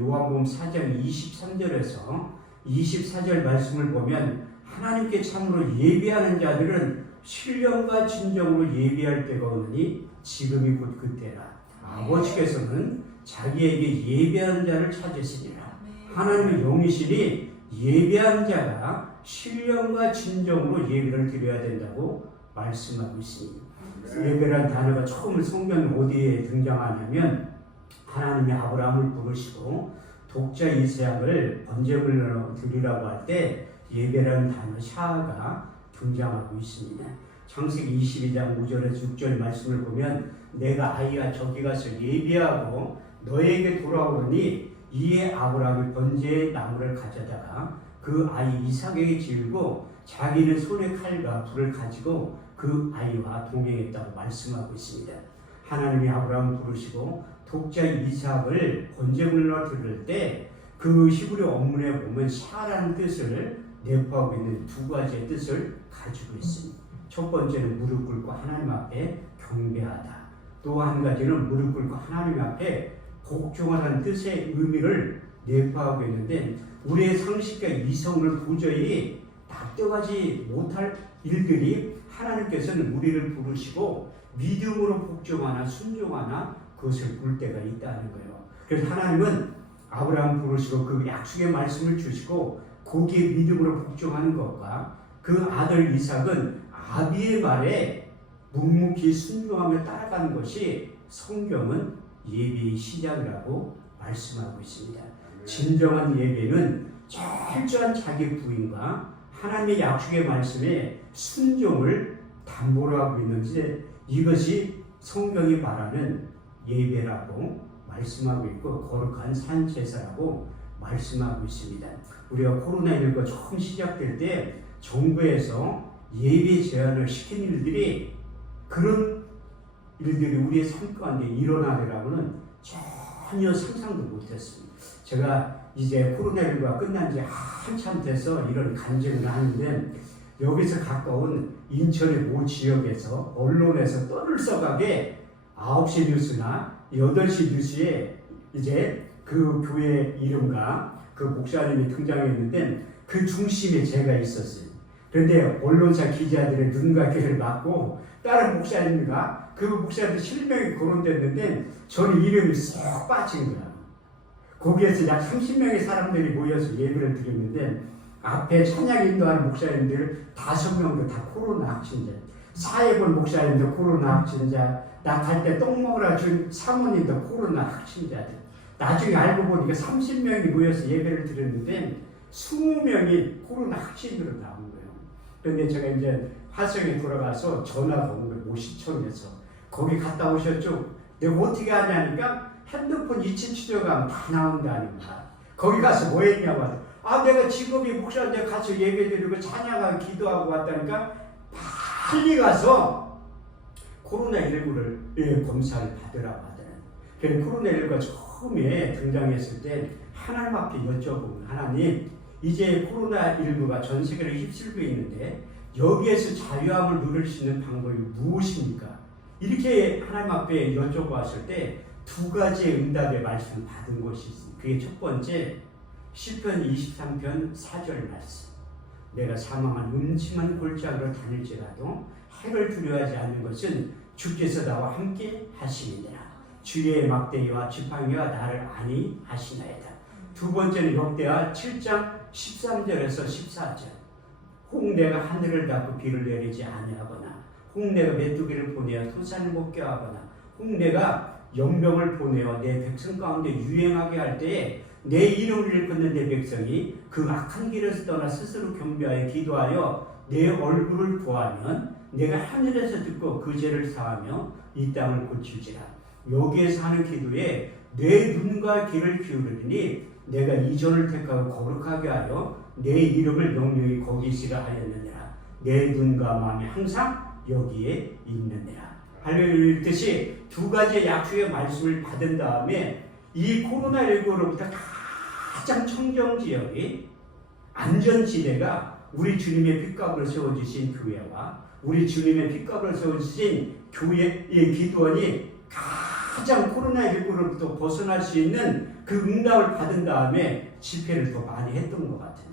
요한복음 4장 23절에서 24절 말씀을 보면 하나님께 참으로 예비하는 자들은 신령과 진정으로 예비할 때가 오느니 지금이 곧 그때라. 아버지께서는 자기에게 예비하는 자를 찾으시니라. 하나님의 영이시니 예비한 자가 신령과 진정으로 예배를 드려야 된다고 말씀하고 있습니다. 예배란 단어가 처음 성경 어디에 등장하냐면 하나님이 아브라함을 부르시고 독자 이삭을 번제물로 드리라고 할 때 예배라는 단어 샤가 등장하고 있습니다. 창세기 22장 5절에서 6절 말씀을 보면 내가 아이야 저기 가서 예비하고 너에게 돌아오니 이에 아브라함이 번제의 나무를 가져다가 그 아이 이삭에게 지우고 자기는 손에 칼과 불을 가지고 그 아이와 동행했다고 말씀하고 있습니다. 하나님이 아브라함을 부르시고 독자 이삭을 번제물로 드릴 때 그 히브리 원문에 보면 샤라는 뜻을 내포하고 있는 두 가지의 뜻을 가지고 있습니다. 첫 번째는 무릎 꿇고 하나님 앞에 경배하다. 또 한 가지는 무릎 꿇고 하나님 앞에 복종하라는 뜻의 의미를 내포하고 있는데 우리의 상식과 이성을 도저히 납득하지 못할 일들이 하나님께서는 우리를 부르시고 믿음으로 복종하나 순종하나 그것을 볼 때가 있다는 거예요. 그래서 하나님은 아브라함 부르시고 그 약속의 말씀을 주시고 거기에 믿음으로 복종하는 것과 그 아들 이삭은 아비의 말에 묵묵히 순종하며 따라가는 것이 성경은 예배의 시작이라고 말씀하고 있습니다. 진정한 예배는 철저한 자기 부인과 하나님의 약속의 말씀에 순종을 담보로 하고 있는지 이것이 성경이 말하는 예배라고 말씀하고 있고 거룩한 산제사라고 말씀하고 있습니다. 우리가 코로나19가 처음 시작될 때 정부에서 예배 제한을 시킨 일들이 그런 일들이 우리의 삶 가운데 일어나리라고는 전혀 상상도 못했습니다. 제가 이제 코로나19가 끝난 지 한참 돼서 이런 간증을 하는데 여기서 가까운 인천의 모 지역에서 언론에서 떠들썩하게 9시 뉴스나 8시 뉴스에 이제 그 교회 이름과 그 목사님이 등장했는데 그 중심에 제가 있었어요. 그런데 언론사 기자들의 눈과 귀를 막고 다른 목사님과 그 목사님들 실명이 거론됐는데 저는 이름이 쏙 빠진 거야. 거기에서 약 30명의 사람들이 모여서 예배를 드렸는데 앞에 찬양 인도하는 목사님들 5명도 다 코로나 확진자, 사회본 목사님도 코로나 확진자, 나 갈 때 똥 먹으라 준 사모님도 코로나 확진자들. 나중에 알고 보니까 30명이 모여서 예배를 드렸는데 20명이 코로나 확진으로 나온 거예요. 그런데 제가 이제 화성에 돌아가서 전화가 온 거예요. 모시청에서. 거기 갔다 오셨죠? 내가 어떻게 하냐니까 핸드폰 위치 추적하면 다 나온다는 거야. 거기 가서 뭐 했냐고 하더니 내가 직업이 목사인데 가서 예배 드리고 찬양하고 기도하고 왔다니까 빨리 가서 코로나19를 검사를 받으라고 하더라고요. 그래서 코로나19가 처음에 등장했을 때 하나님 앞에 여쭤보면 하나님 이제 코로나19가 전 세계를 휩쓸고 있는데 여기에서 자유함을 누릴 수 있는 방법이 무엇입니까? 이렇게 하나님 앞에 여쭤보았을 때 두 가지의 응답의 말씀을 받은 것이 있습니다. 그게 첫 번째 시편 23편 4절 말씀. 내가 사망한 음침한 골짜기로 다닐지라도 해를 두려워하지 않는 것은 주께서 나와 함께 하시느니라. 주의 막대기와 지팡이가 나를 안위 하시나이다. 두 번째는 역대하 7장 13절에서 14절. 혹 내가 하늘을 닫고 비를 내리지 아니하거나 혹 내가 메뚜기를 보내어 토산을 먹게 하거나 혹 내가 영병을 보내어 내 백성 가운데 유행하게 할 때에 내 이름을 일컫는 내 백성이 그 악한 길에서 떠나 스스로 겸비하여 기도하여 내 얼굴을 구하면 내가 하늘에서 듣고 그 죄를 사하며 이 땅을 고칠지라. 여기에서 하는 기도에 내 눈과 귀를 기울이니 내가 이전을 택하고 거룩하게 하여 내 이름을 영영히 거기 있으라 하였느니라. 내 눈과 마음이 항상 여기에 있느니라. 할렐루야. 뜻이 두 가지의 약속의 말씀을 받은 다음에 이 코로나19로부터 가장 청정지역이 안전지대가 우리 주님의 핏값으로 세워주신 교회와 우리 주님의 핏값으로 세워주신 교회의 기도원이 가장 코로나19로부터 벗어날 수 있는 그 응답을 받은 다음에 집회를 더 많이 했던 것 같아요.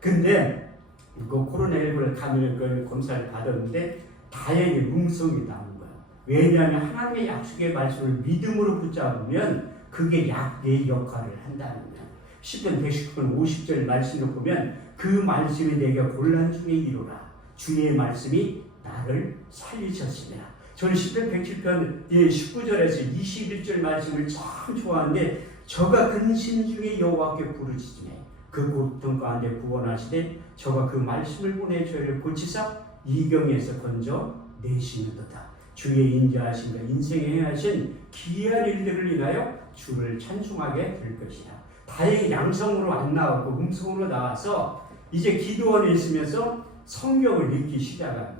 근데 그 코로나19를 감염 검사를 받았는데 다행히 음성이 나온 거예요. 왜냐하면 하나님의 약속의 말씀을 믿음으로 붙잡으면 그게 약의 역할을 한다는 거예요. 10편 119편 50절 말씀을 보면 그 말씀이 내게 곤란 중에 이루라. 주의 말씀이 나를 살리셨으며. 저는 10편 107편 19절에서 21절 말씀을 참 좋아하는데 저가 근심 중에 여호와께 부르짖으며 그 고통 가운데 구원하시되 저가 그 말씀을 보내 저희를 고치사 이경에서 건져 내시는도다. 주의 인자하심과 인생에 행하신 기이한 일들을 인하여 주를 찬송하게 될 것이다. 다행히 양성으로 안 나오고 음성으로 나와서 이제 기도원에 있으면서 성경을 읽기 시작한 거예요.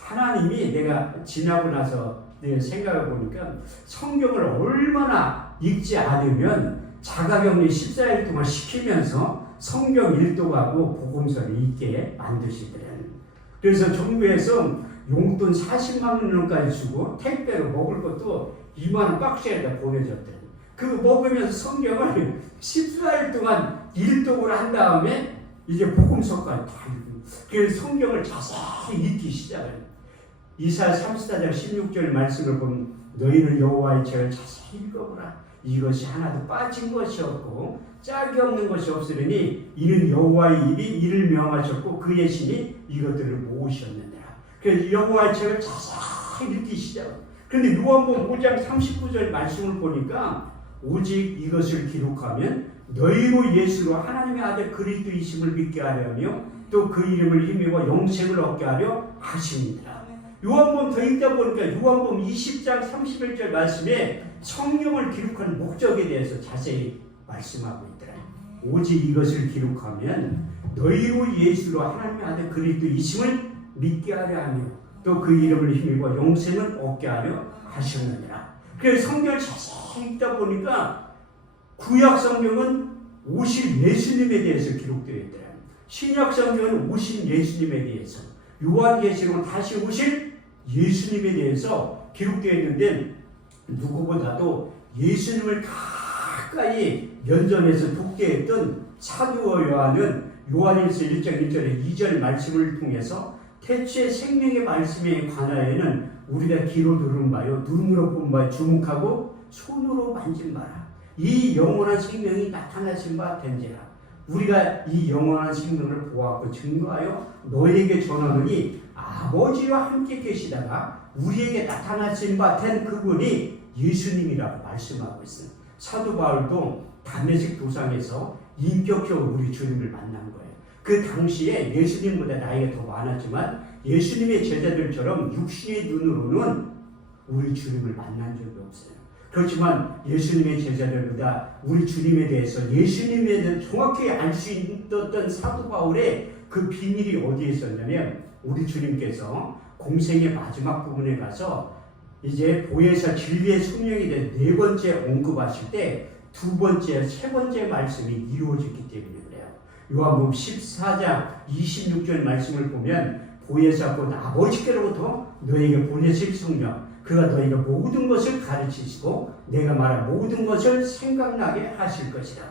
하나님이 내가 지나고 나서 생각해 보니까 성경을 얼마나 읽지 않으면 자가격리 14일 동안 시키면서 성경 일독하고 복음서를 읽게 만드시더래요. 그래서 정부에서 용돈 40만 원까지 주고 택배로 먹을 것도 2만 원 박스에다 보내줬대요. 그거 먹으면서 성경을 14일 동안 일독을 한 다음에 이제 복음서까지 다 읽고 그래서 성경을 자세히 읽기 시작해요. 이사야 34장 16절 말씀을 보면 너희는 여호와의 책을 자세히 읽어보라. 이것이 하나도 빠진 것이 없고 짝이 없는 것이 없으리니 이는 여호와의 입이 이를 명하셨고 그의 신이 이것들을 모으셨느니라. 그래서 여호와의 책을 자세히 읽기 시작해요. 그런데 요한복음 5장 39절 말씀을 보니까 오직 이것을 기록하면 너희로 예수로 하나님의 아들 그리스도이심을 믿게 하려며 또 그 이름을 힘입어 영생을 얻게 하려 하십니다. 요한복음 더 읽다 보니까 요한복음 20장 31절 말씀에 성경을 기록하는 목적에 대해서 자세히 말씀하고 있더라. 오직 이것을 기록하면 너희로 예수로 하나님의 아들 그리스도이심을 믿게 하려 하며 또 그 이름을 힘입어 영생을 얻게 하려 하셨느니라. 그래서 성경을 자세히 읽다 보니까 구약 성경은 오실 예수님에 대해서 기록되어 있더라. 신약 성경은 오신 예수님에 대해서, 요한계시록은 다시 오실 예수님에 대해서 기록되어 있는데 누구보다도 예수님을 가까이 연전해서 독대했던 사도 요한은 요한일서 1장 1절의 2절 말씀을 통해서 태초의 생명의 말씀에 관하여는 우리가 귀로 들은 바요 눈으로 본 바에 주목하고 손으로 만진 바라. 이 영원한 생명이 나타나신 바 된지라. 우리가 이 영원한 생명을 보았고 증거하여 너에게 전하노니 아버지와 함께 계시다가 우리에게 나타나신 바 된 그분이 예수님이라고 말씀하고 있어요. 사도 바울도 다메섹 도상에서 인격적으로 우리 주님을 만난 거예요. 그 당시에 예수님보다 나이가 더 많았지만 예수님의 제자들처럼 육신의 눈으로는 우리 주님을 만난 적이 없어요. 그렇지만 예수님의 제자들보다 우리 주님에 대해서 예수님에 대해서 정확히 알 수 있었던 사도 바울의 그 비밀이 어디에 있었냐면 우리 주님께서 공생의 마지막 부분에 가서 이제 보혜사 진리의 성령에 대해 네 번째 언급하실 때 두 번째, 세 번째 말씀이 이루어졌기 때문에 그래요. 요한복음 14장 26절 말씀을 보면 보혜사 곧 아버지께로부터 너에게 보내실 성령 그가 너희가 모든 것을 가르치시고 내가 말한 모든 것을 생각나게 하실 것이다.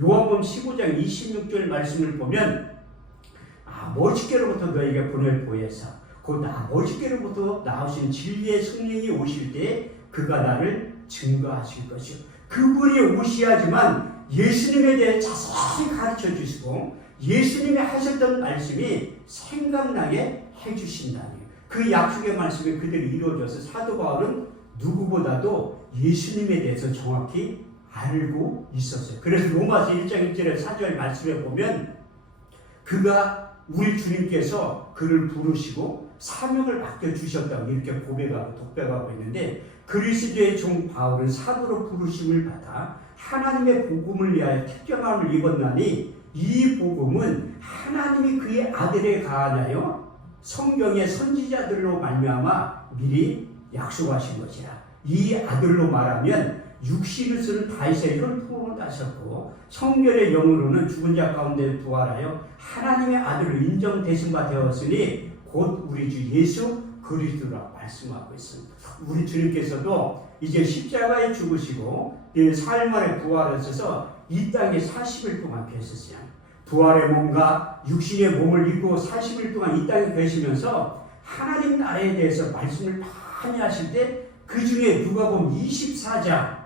요한복음 15장 26절 말씀을 보면 아버지께로부터 너희에게 보낼 보혜사 곧 아버지께로부터 나오신 진리의 성령이 오실 때 그가 나를 증거하실 것이요. 그분이 오시야지만 예수님에 대해 자세히 가르쳐 주시고 예수님이 하셨던 말씀이 생각나게 해주신다니 그 약속의 말씀이 그대로 이루어져서 사도 바울은 누구보다도 예수님에 대해서 정확히 알고 있었어요. 그래서 로마서 1장 1절에 4절 말씀에 보면 그가 우리 주님께서 그를 부르시고 사명을 맡겨주셨다고 이렇게 고백하고 독백하고 있는데 그리스도의 종 바울은 사도로 부르심을 받아 하나님의 복음을 위하여 특정함을 입었나니 이 복음은 하나님이 그의 아들에 관하여 성경의 선지자들로 말미암아 미리 약속하신 것이라. 이 아들로 말하면 육신을 쓰는 다윗의 혈통으로 나셨고 성결의 영으로는 죽은 자 가운데 부활하여 하나님의 아들로 인정되신 바 되었으니 곧 우리 주 예수 그리스도라고 말씀하고 있습니다. 우리 주님께서도 이제 십자가에 죽으시고 사흘 만에 부활하셔서 이 땅에 40일 동안 계셨어요. 부활의 몸과 육신의 몸을 입고 40일 동안 이 땅에 계시면서 하나님 나라에 대해서 말씀을 많이 하실 때 그 중에 누가복음 24장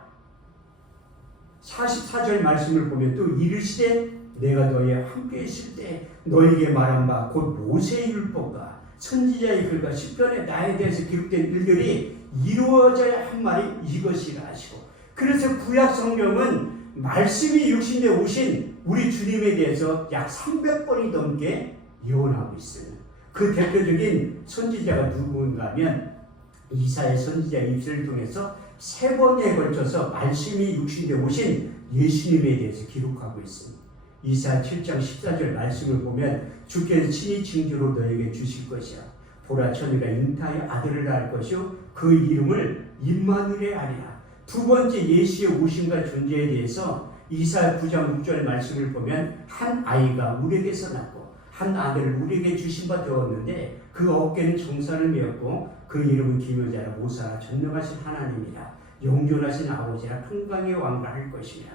44절 말씀을 보면 또 이르시되 내가 너희와 함께 있을 때 너희에게 말한 바 곧 모세의 율법과 선지자의 글과 시편에 나에 대해서 기록된 일들이 이루어져야 한 말이 이것이라 하시고, 그래서 구약 성경은 말씀이 육신에 오신 우리 주님에 대해서 약 300번이 넘게 예언하고 있어요. 그 대표적인 선지자가 누구인가 하면 이사야 선지자의 입술을 통해서 3번에 걸쳐서 말씀이 육신에 오신 예수님에 대해서 기록하고 있습니다. 이사야 7장 14절 말씀을 보면 주께서 친히 징조로 너에게 주실 것이야. 보라 처녀가 잉타의 아들을 낳을 것이요 그 이름을 임마누엘이 하리라. 두 번째 예수의 오심과 존재에 대해서 이사야 9장 6절 말씀을 보면 한 아이가 우리에게서 낳고 한 아들을 우리에게 주신 바 되었는데 그 어깨는 정사를 메었고 그 이름은 기묘자라 모사라 전능하신 하나님이라 영존하신 아버지라 평강의 왕이라 할 것이며,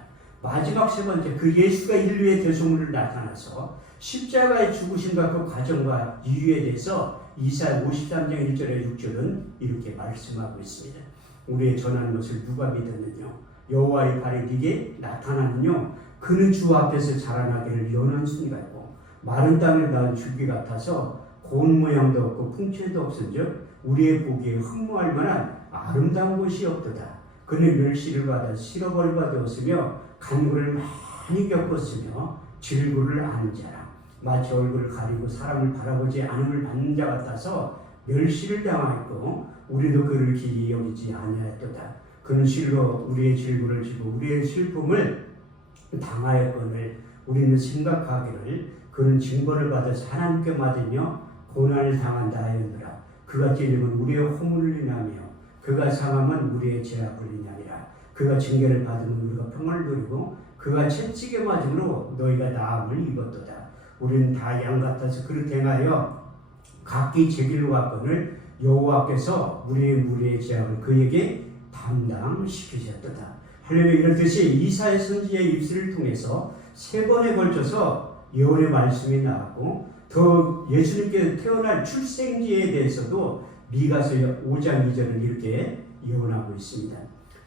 마지막 세 번째 그 예수가 인류의 대소문을 나타나서 십자가의 죽으심과 그 과정과 이유에 대해서 이사야 53장 1절에 6절은 이렇게 말씀하고 있습니다. 우리의 전하는 것을 누가 믿었느냐? 여호와의 발이 네게 나타나느냐? 그는 주 앞에서 자라나기를 연한 순간이고 마른 땅을 낳은 줄기 같아서 고운 모양도 없고 풍채도 없은즉 우리의 보기에 흠모할 만한 아름다운 곳이 없도다. 그는 멸시를 받아 실어버릴 바 되었으며 간구를 많이 겪었으며 질구를 아는 자라. 마치 얼굴을 가리고 사람을 바라보지 않음을 받는 자 같아서 멸시를 당하였고 우리도 그를 기이 여기지 아니하였도다. 그는 실로 우리의 질구를 지고 우리의 슬픔을 당하였거늘 우리는 생각하기를 그는 징벌을 받아서 하나님께 맞으며 고난을 당한다 하였노라. 그가 찔림은 우리의 허물을 인하며 그가 상함은 우리의 죄악을 인하리라. 그가 징계를 받으면 우리가 평안을 누리고 그가 채찍에 맞음으로 너희가 나음을 입었도다. 우리는 다 양 같아서 그릇 행하여 각기 제 길로 갔거늘 여호와께서 우리의 죄악을 그에게 담당시키셨도다. 할렐루야. 이렇듯이 이사야 선지자의 입술을 통해서 3번에 걸쳐서 예언의 말씀이 나왔고 더 예수님께 태어날 출생지에 대해서도 미가서 5장 2절은 이렇게 예언하고 있습니다.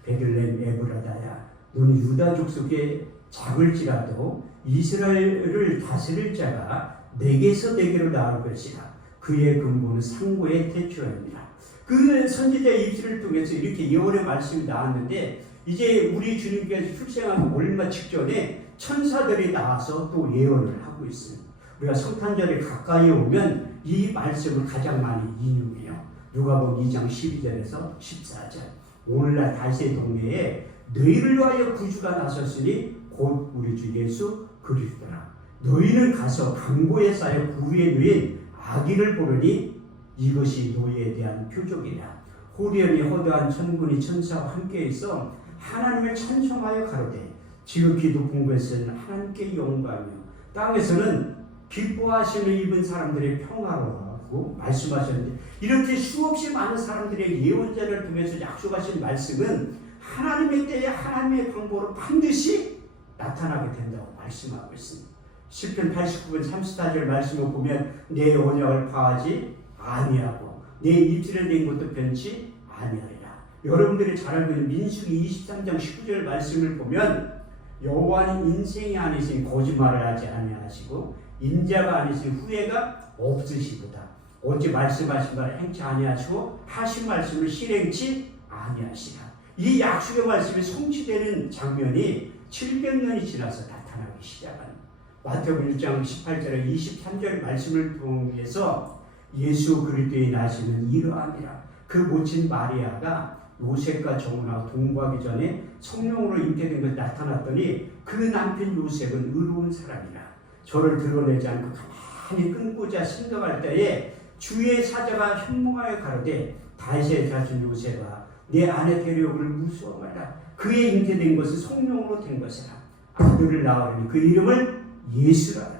베들레헴 에브라다야 너는 유다 족속에 작을지라도 이스라엘을 다스릴 자가 내게서 내게로 나올 것이라. 그의 근본은 상고의 태초입니다. 그 선지자의 입술을 통해서 이렇게 예언의 말씀이 나왔는데 이제 우리 주님께서 출생하고 얼마 직전에 천사들이 나와서 또 예언을 하고 있습니다. 우리가 성탄절에 가까이 오면 이 말씀을 가장 많이 인용해요. 누가복음 2장 12절에서 14절. 오늘날 다윗의 동네에 너희를 위하여 구주가 나섰으니 곧 우리 주 예수 그리스도라. 너희는 가서 강보에 쌓여 구위에 누인 아기를 보르니 이것이 너희에 대한 표적이라. 호련히 허다한 천군이 천사와 함께 있어 하나님을 찬송하여 가로되 지극히 높은 곳은 하나님께 영광이며 땅에서는 기뻐하시는 입은 사람들의 평화로라고 말씀하셨는데, 이렇게 수없이 많은 사람들의 예언자를 통해서 약속하신 말씀은 하나님의 때에 하나님의 방법으로 반드시 나타나게 된다고 말씀하고 있습니다. 시편 89편 34절 말씀을 보면 내 언약을 파하지 아니하고 내 입술에 낸 것도 변치 아니하리라. 여러분들이 잘 알고 있는 민수기 23장 19절 말씀을 보면 여호와는 인생이 아니신 거짓말을 하지 아니하시고 인자가 아니신 후회가 없으시도다. 어찌 말씀하신 바를 행치 아니하시고 하신 말씀을 실행치 아니하시라. 이 약속의 말씀이 성취되는 장면이 700년이 지나서 나타나기 시작합니다. 마태복음 1장 18절에 23절 말씀을 통해서 예수 그리스도의 나시는 이러함이라. 그 모친 마리아가 요셉과 정혼하고 동거하기 전에 성령으로 잉태된 것이 나타났더니 그 남편 요셉은 의로운 사람이라. 저를 드러내지 않고 가만히 끊고자 생각할 때에 주의 사자가 현몽하여 가로되 다윗의 자손 요셉아 내 아내 데려오기를 무서워 말라. 그의 잉태된 것은 성령으로 된 것이라. 아들을 낳으리니 그 이름을 예수라 하라.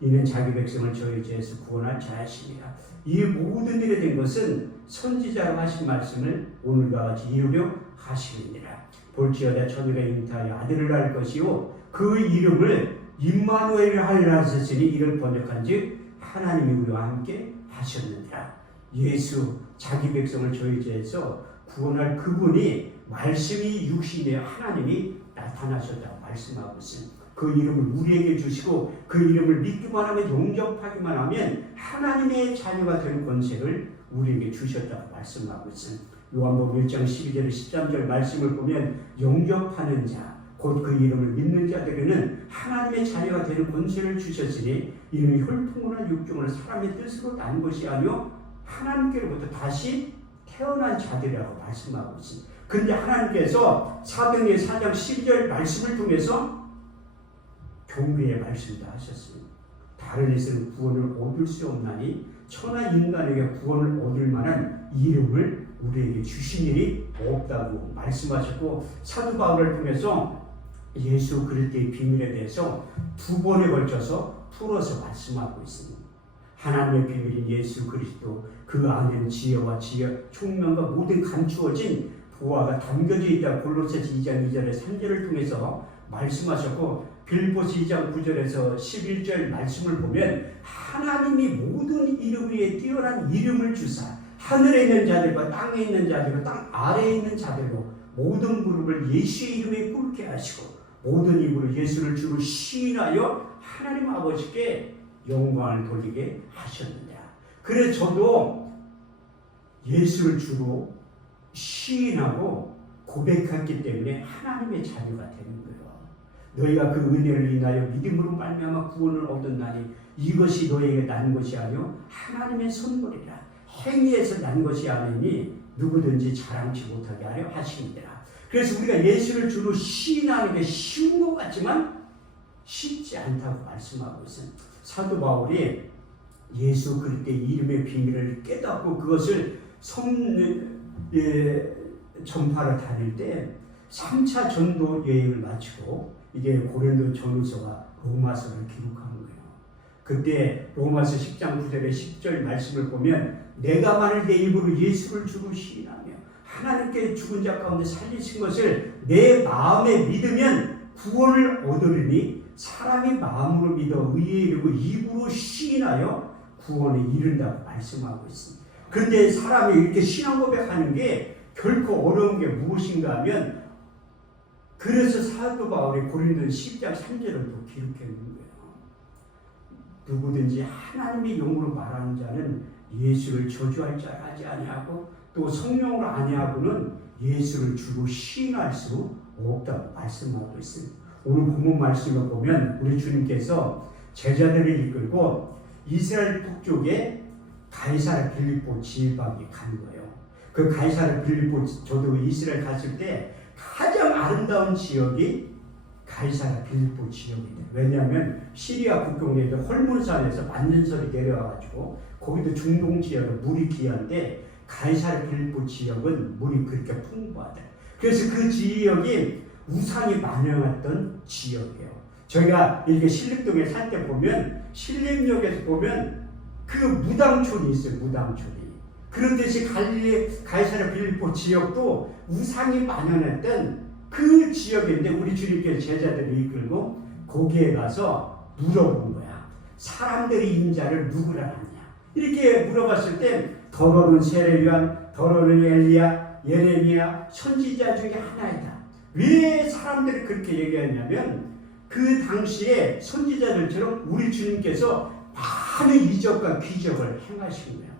이는 자기 백성을 저희 죄에서 구원할 자이시니라. 이 모든 일에 된 것은 선지자로 하신 말씀을 오늘과 같이 이루려 하시느니라. 볼지어다 처녀가 잉태하여 아들을 낳을 것이요 그 이름을 임마누엘 하리라 하셨으니 이를 번역한즉 하나님이 우리와 함께 하셨느니라. 예수 자기 백성을 저희 죄에서 구원할 그분이 말씀이 육신에 하나님이 나타나셨다고 말씀하고 있습니다. 그 이름을 우리에게 주시고 그 이름을 믿기만 하면 영접하기만 하면 하나님의 자녀가 되는 권세를 우리에게 주셨다고 말씀하고 있습니다. 요한복음 1장 12절 13절 말씀을 보면 영접하는 자 곧 그 이름을 믿는 자들에게는 하나님의 자녀가 되는 권세를 주셨으니 이는 혈통으로 육종으로 사람의 뜻으로 난 것이 아니요 하나님께로부터 다시 태어난 자들이라고 말씀하고 있습니다. 그런데 하나님께서 사도행전 4장 12절 말씀을 통해서 경배의 말씀도 하셨습니다. 다른 이에서는 구원을 얻을 수 없나니 천하 인간에게 구원을 얻을 만한 이름을 우리에게 주신 일이 없다고 말씀하셨고 사도 바울을 통해서 예수 그리스도의 비밀에 대해서 두 번에 걸쳐서 풀어서 말씀하고 있습니다. 하나님의 비밀인 예수 그리스도 그 안에는 지혜와 총명과 모든 감추어진 보화가 담겨져 있다. 골로새서 2장 2절에 3절을 통해서 말씀하셨고 빌보스 2장 9절에서 11절 말씀을 보면 하나님이 모든 이름 위에 뛰어난 이름을 주사 하늘에 있는 자들과 땅에 있는 자들과 땅 아래에 있는 자들로 모든 무릎을 예수의 이름에 꿇게 하시고 모든 입으로 예수를 주로 시인하여 하나님 아버지께 영광을 돌리게 하셨느냐. 그래서 저도 예수를 주로 시인하고 고백했기 때문에 하나님의 자녀가 되는 거예요. 너희가 그 은혜를 인하여 믿음으로 말미암아 구원을 얻었나니 이것이 너희에게 난 것이 아니요 하나님의 선물이라. 행위에서 난 것이 아니니 누구든지 자랑치 못하게 하려 하시니라. 그래서 우리가 예수를 주로 시인하는 게 쉬운 것 같지만 쉽지 않다고 말씀하고 있어요. 사도 바울이 예수 그리스도의 이름의 비밀을 깨닫고 그것을 전파를 다닐 때 3차 전도 여행을 마치고 이게 고린도 전후서가 로마서를 기록한 거예요. 그때 로마서 10장 9절에 10절 말씀을 보면 내가 만일 내 입으로 예수를 주로 시인하며 하나님께 죽은 자 가운데 살리신 것을 내 마음에 믿으면 구원을 얻으리니 사람이 마음으로 믿어 의에 이르고 입으로 시인하여 구원에 이른다고 말씀하고 있습니다. 그런데 사람이 이렇게 신앙 고백하는 게 결코 어려운 게 무엇인가 하면 그래서 사도 바울이 고린도 10장 3절을 또 기록해 놓은 거예요. 누구든지 하나님의 영으로 말하는 자는 예수를 저주할 자 하지 아니하고 또 성령으로 아니하고는 예수를 주로 시인할 수 없다고 말씀하고 있습니다. 오늘 본문 말씀을 보면 우리 주님께서 제자들을 이끌고 이스라엘 북쪽에 가이사랴 빌립보 지방에 간 거예요. 그 가이사랴 빌립보 저도 이스라엘 갔을 때 가장 아름다운 지역이 가이사랴 빌립보 지역입니다. 왜냐하면 시리아 국경에 있는 헐몬산에서 만년설이 내려와가지고 거기도 중동 지역은 물이 귀한데 가이사랴 빌립보 지역은 물이 그렇게 풍부하다. 그래서 그 지역이 우상이 만영했던 지역이에요. 저희가 이렇게 신림동에 살 때 보면 신림역에서 보면 그 무당촌이 있어요. 무당촌이. 그런 듯이 가이사랴 빌립보 지역도 우상이 만연했던 그 지역인데 우리 주님께서 제자들을 이끌고 거기에 가서 물어본 거야. 사람들이 인자를 누구라 하냐. 이렇게 물어봤을 때 더러는 세례요한, 더러는 엘리야, 예레미야 선지자 중에 하나이다. 왜 사람들이 그렇게 얘기했냐면 그 당시에 선지자들처럼 우리 주님께서 많은 이적과 기적을 행하신 거예요.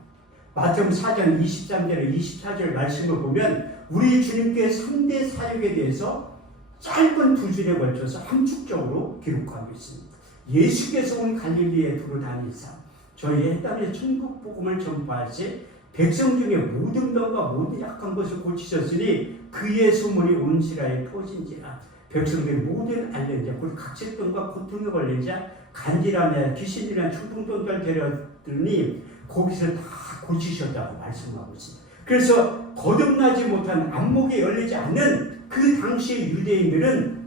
마태복음 4장 23절에 24절 말씀을 보면 우리 주님께 3대 사역에 대해서 짧은 두 줄에 걸쳐서 함축적으로 기록하고 있습니다. 예수께서 온 갈릴리에 두루 다니사 저희 해담의 천국 복음을 전파하시 백성 중에 모든 병과 모든 약한 것을 고치셨으니 그의 소문이 온 지라에 퍼진지라. 백성들이 모든 알린 자, 곧 각질병과 고통에 걸린 자, 간질함에 귀신이란 충동병을 데려들니 거기서 다 고치셨다고 말씀하고 있습니다. 그래서 거듭나지 못한 안목이 열리지 않는 그 당시의 유대인들은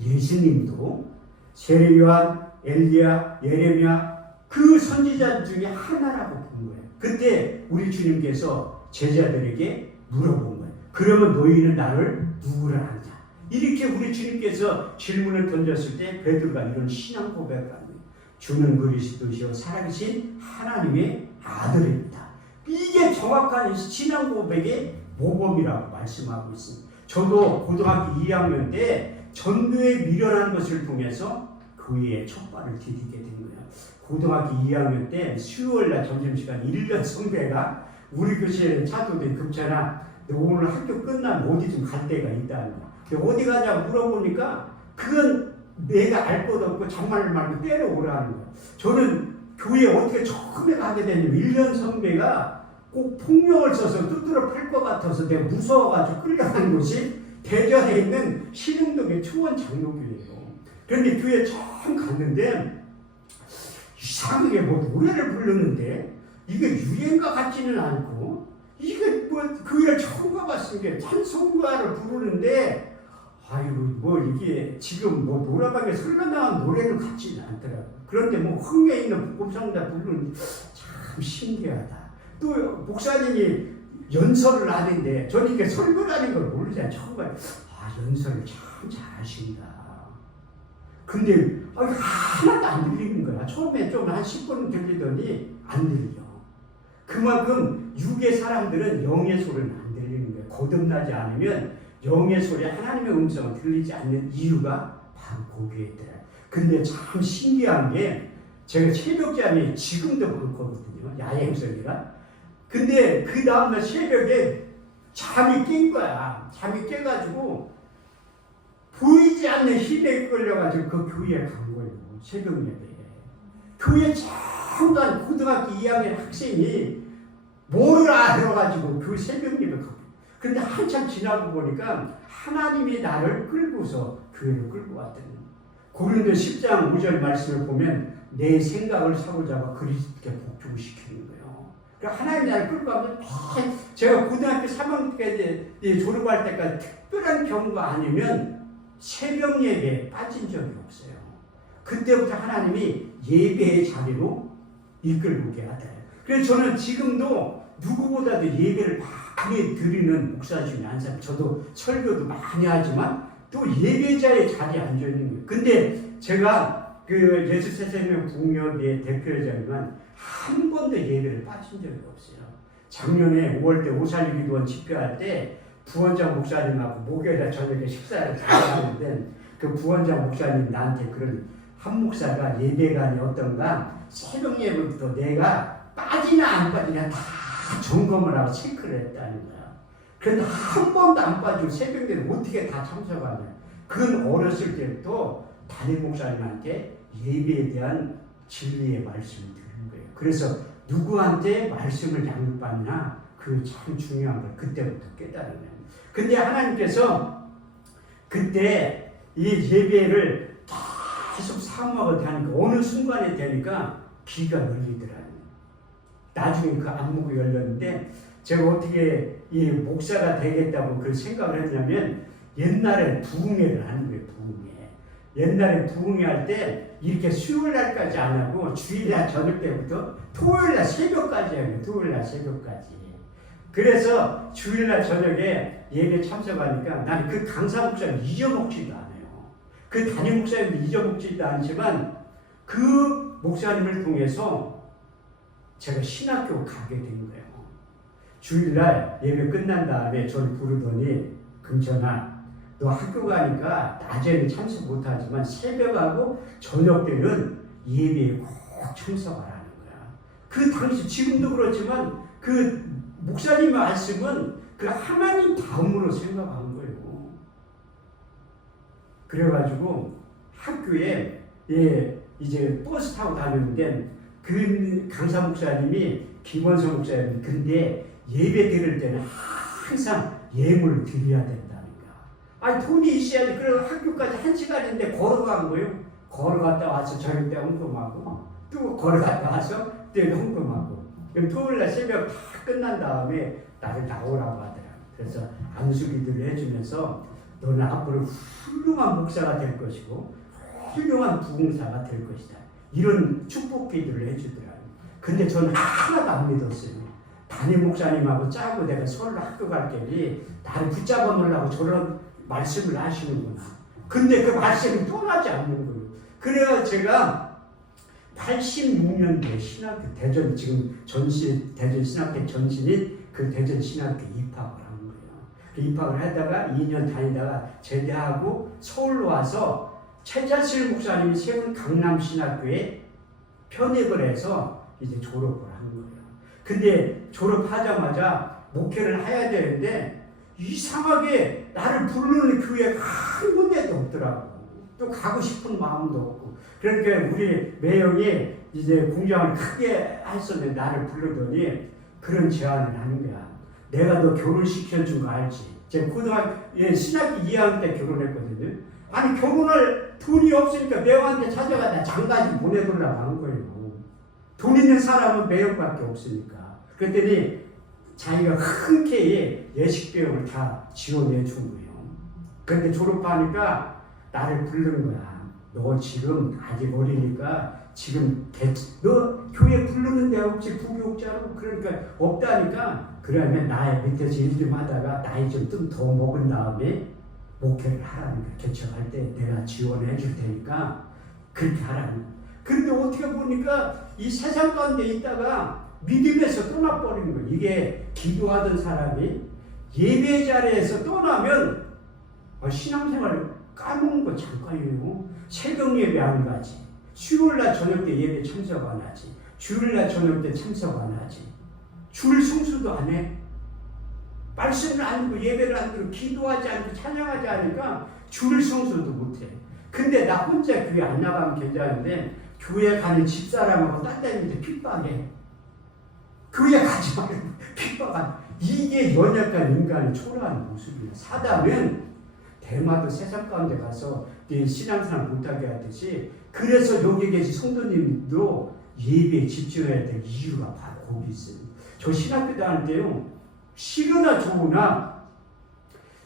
예수님도 세례요한, 엘리야, 예레미야 그 선지자 중에 하나라고 본 거예요. 그때 우리 주님께서 제자들에게 물어본 거예요. 그러면 너희는 나를 누구라 하냐? 이렇게 우리 주님께서 질문을 던졌을 때 베드로가 이런 신앙 고백을 합니다. 주는 그리스도시요 살아계신 하나님의 아들입니다. 이게 정확한 신앙 고백의 모범이라고 말씀하고 있습니다. 저도 고등학교 2학년 때 전도에 미련한 것을 통해서 교회에 첫 발을 디디게 된 거예요. 고등학교 2학년 때 수요일날 점심시간 1년 선배가 우리 교실에 차도대 급차나 너 오늘 학교 끝나면 어디 좀 갈 데가 있다는 거야. 어디 가냐고 물어보니까 그건 내가 알 것도 없고 정말 말고 때려오라는 거야. 저는 교회에 어떻게 처음에 가게 됐냐면 1년 선배가 꼭 폭력을 써서 두드러 팔 것 같아서 내가 무서워가지고 끌려가는 곳이 대전에 있는 신흥동의 초원 장로교회예요. 그런데 교회에 처음 갔는데 이상하게 뭐 노래를 부르는데 이게 유행가 같지는 않고 이게 뭐 교회를 처음 가봤으니까 찬송가를 부르는데 아이고 뭐 이게 지금 뭐 노래방에 흘러나온 노래는 같지는 않더라고요. 그런데 뭐 흥에 있는 복음성가 부르는 참 신기하다. 또 목사님이 연설을 하는데 저는 이게 설교라는 걸 모르잖아요. 처음 봐요. 아 연설을 참 잘하신다. 근데 하나도 안 들리는 거야. 처음에 좀 한 10분 들리더니 안 들려. 그만큼 육의 사람들은 영의 소리는 안 들리는 거야. 거듭나지 않으면 영의 소리, 하나님의 음성은 들리지 않는 이유가 바로 거기에 있더라. 근데 참 신기한 게 제가 새벽잠이 지금도 그렇거든요. 야행성이라. 근데 그 다음날 새벽에 잠이 깬 거야. 잠이 깨가지고 보이지 않는 힘에 끌려가지고 그 교회에 간 거예요. 새벽 예배에. 교회 잠깐 고등학교 2학년 학생이 뭘 알아가지고 그 새벽 예배 가고. 근데 한참 지나고 보니까 하나님이 나를 끌고서 교회를 끌고 왔더니 고린도 10장 5절 말씀을 보면 내 생각을 사로잡아 그리스도께 복종시키는 거예요. 그러니까 하나님이 나를 끌고 가면 제가 고등학교 3학년 때 졸업할 때까지 특별한 경우가 아니면 새벽 예배에 빠진 적이 없어요. 그때부터 하나님이 예배의 자리로 이끌고 오게 하더래요. 그래서 저는 지금도 누구보다도 예배를 많이 드리는 목사 중에 한 사람. 저도 설교도 많이 하지만 또 예배자의 자리에 앉아 있는 거예요. 근데 제가 그 예수 새생명 북녘의 대표회장이지만 한 번도 예배를 빠진 적이 없어요. 작년에 5월 때 오살기도원 집회할 때 부원장 목사님하고 목요일에 저녁에 식사를 하는데 그 부원장 목사님 나한테 그런 한 목사가 예배관이 어떤가 새벽 예배부터 내가 빠지나 안 빠지나 다 점검을 하고 체크를 했다는 거야. 그런데 한 번도 안 빠지고 새벽 예배 어떻게 다 참석하냐. 그건 어렸을 때부터 담임 목사님한테 예배에 대한 진리의 말씀을 드린 거예요. 그래서 누구한테 말씀을 양육받나 그 참 중요한 걸 그때부터 깨달은 거예요. 근데 하나님께서 그때 이 예배를 계속 사모하고 하니까 어느 순간에 되니까 귀가 열리더라고요. 나중에 그 안목이 열렸는데 제가 어떻게 이 목사가 되겠다고 그 생각을 했냐면 옛날에 부흥회를 하는 거예요. 부흥회. 옛날에 부흥회 할 때 이렇게 수요일 날까지 안 하고 주일날 저녁 때부터 토요일 날 새벽까지 해요. 토요일 날 새벽까지. 그래서 주일날 저녁에 예배 참석하니까 나는 그 강사 목사님 잊어먹지도 않아요. 그 담임 목사님도 잊어먹지도 않지만 그 목사님을 통해서 제가 신학교 가게 된 거예요. 주일날 예배 끝난 다음에 저를 부르더니 금천아 너 학교 가니까 낮에는 참석 못하지만 새벽하고 저녁 때는 예배에 꼭 참석하라는 거야. 그 당시 지금도 그렇지만 그 목사님 말씀은 그 하나님 다음으로 생각한 거예요. 그래가지고 학교에 이제 버스 타고 다녔는데 그 강사 목사님이 김원성 목사님 근데 예배 드릴 때는 항상 예물을 드려야 된다니까. 아니 돈이 있어야지. 그래서 학교까지 1시간인데 걸어간 거예요. 걸어갔다 와서 저녁 때 헌금하고 또 걸어갔다 와서 또 헌금하고. 그럼 토요일날 새벽 다 끝난 다음에 나를 나오라고 하더라고요. 그래서 안수기도를 해주면서 너는 앞으로 훌륭한 목사가 될 것이고 훌륭한 부흥사가 될 것이다. 이런 축복 기도를 해주더라고요. 근데 저는 하나도 안 믿었어요. 담임 목사님하고 짜고 내가 서울로 학교 갈 때니 나를 붙잡아 놓으려고 저런 말씀을 하시는구나. 근데 그 말씀이 떠나지 않는 거예요. 그래야 제가 86년도에 신학교 대전 지금 전시 대전 신학교 전신인 그 대전 신학교 입학을 한 거예요. 그 입학을 하다가 2년 다니다가 제대하고 서울로 와서 최자실 목사님이 세운 강남 신학교에 편입을 해서 이제 졸업을 한 거예요. 근데 졸업하자마자 목회를 해야 되는데 이상하게 나를 부르는 교회가 한 군데도 없더라고. 또 가고 싶은 마음도 없고. 그러니까 우리 매형이 이제 공장을 크게 했었는데 나를 부르더니 그런 제안을 하는 거야. 내가 너 결혼시켜준 거 알지? 제가 고등학교 신학기 2학년 때 결혼했거든요. 아니 결혼할 돈이 없으니까 매형한테 찾아가다 장가지 보내달라고 한 거예요. 돈 있는 사람은 매형밖에 없으니까. 그랬더니 자기가 흔쾌히 예식비용을 다 지원해 준 거예요. 그런데 졸업하니까 나를 부르는 거야. 너 지금 아직 어리니까 지금 너 교회 부르는 데가 혹시 부교육자로 그러니까 없다니까 그러면 나의 밑에서 일 좀 하다가 나이 좀 더 먹은 다음에 목회를 하라는 거야. 개척할 때 내가 지원해 줄 테니까 그렇게 하라는 거야. 근데 어떻게 보니까 이 세상 가운데 있다가 믿음에서 떠나버리는 거예요. 이게 기도하던 사람이 예배 자리에서 떠나면 신앙생활을 까먹는 거 잠깐이에요. 새벽 예배 안 가지. 수요일날 저녁 때 예배 참석 안 하지. 주일날 저녁 때 참석 안 하지. 주일 성수도 안 해. 말씀을 안 듣고 예배를 안 듣고 기도하지 않고 찬양하지 않으니까 주일 성수도 못 해. 근데 나 혼자 교회 안 나가면 괜찮은데 교회 가는 집사람하고 딸내미한테 핍박해. 교회 가지 말고 핍박한. 이게 연약한 인간의 초라한 모습이에요. 사단은 대마도 세상 가운데 가서 신앙생활 못하게 하듯이 그래서 여기 계신 성도님도 예배에 집중해야 될 이유가 바로 거기 있어요. 저 신학교 다닐 때요. 싫으나 좋으나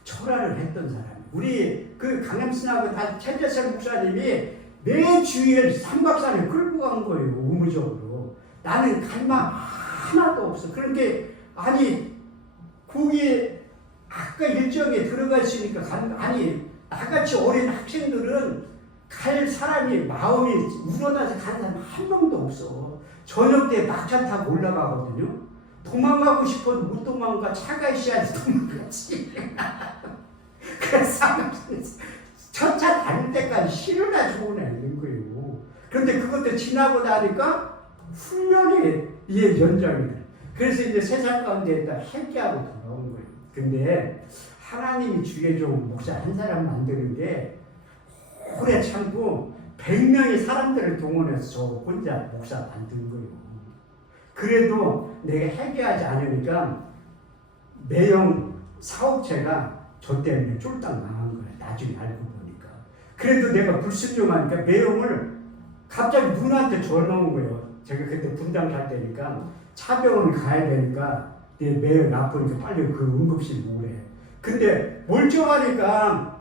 철학을 했던 사람이 우리 그 강남신학교 다 최재철 목사님이 매 주일 3박 4일 끌고 간 거예요. 의무적으로. 나는 갈망 하나도 없어. 그러니까 아니 거기 아까 일정에 들어가 있으니까 아니 나같이 어린 학생들은 갈 사람이 마음이 우러나서 가는 사람 한 명도 없어. 저녁 때 막차 타고 올라가거든요. 도망가고 싶어도 못 도망가. 차가 있어야지 도망가지. 그래서 첫차 다닐 때까지 싫으나 좋으나 있는 거예요. 그런데 그것도 지나고 나니까 훈련이 이게 연장이 돼. 그래서 이제 세상 가운데에다 회개하고 돌아온 거예요. 근데 하나님이 주에 좀 목사 한 사람 만드는 게 오래 참고 100명의 사람들을 동원해서 저 혼자 목사 만든 거예요. 그래도 내가 회개하지 않으니까 매형 사업체가 저 때문에 쫄딱 망한 거야. 나중에 알고 보니까. 그래도 내가 불순종하니까 매형을 갑자기 누나한테 전화 온 거예요. 제가 그때 분당 갈 때니까 차병원을 가야 되니까 내 매형 나쁘니까 빨리 그 응급실 오래. 근데 멀쩡하니까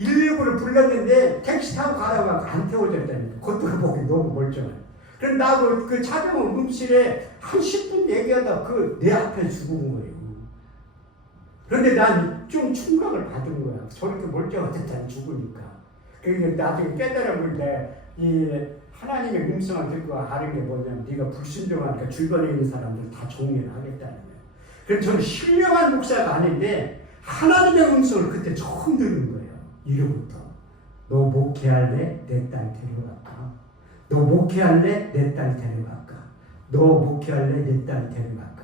119를 불렀는데 택시 타고 가라고 안 태워졌다니까. 그것도 보기 너무 멀쩡해. 그럼 나도 그 차병원 응급실에 한 10분 얘기하다 내 앞에 죽은 거예요. 그런데 난 좀 충격을 받은 거야. 저렇게 멀쩡하듯한 죽으니까. 그러니까 나중에 깨달아 보는데 이 하나님의 음성을 듣고 아는 게 뭐냐면 네가 불순종하니까 주변에 있는 사람들 다 종이를 하겠다는 거예요. 그래서 저는 신령한 목사가 아닌데 하나님의 음성을 그때 처음 들은 거예요. 이름부터. 너 목회할래? 내 딸 데려갈까? 너 목회할래? 내 딸 데려갈까? 너 목회할래? 내 딸 데려갈까?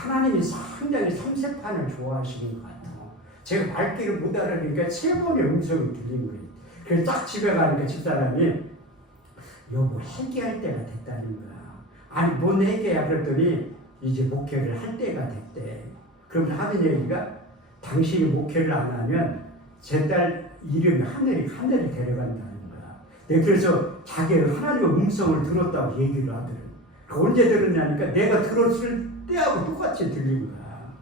하나님이 상당히 삼세판을 좋아하시는 것 같아요. 제가 말귀를 못 알아보니까 세 번의 음성이 들린 거예요. 그래서 딱 집에 가니까 집사람이 여보 회개할 때가 됐다는 거야. 아니 뭔 회개야? 그랬더니 이제 목회를 할 때가 됐대. 그럼 하는 얘기가 당신이 목회를 안 하면 제 딸 이름이 하늘이 데려간다는 거야. 네, 그래서 자기가 하나님의 음성을 들었다고 얘기를 하더라고요. 언제 들었냐니까 내가 들었을 때하고 똑같이 들린 거야.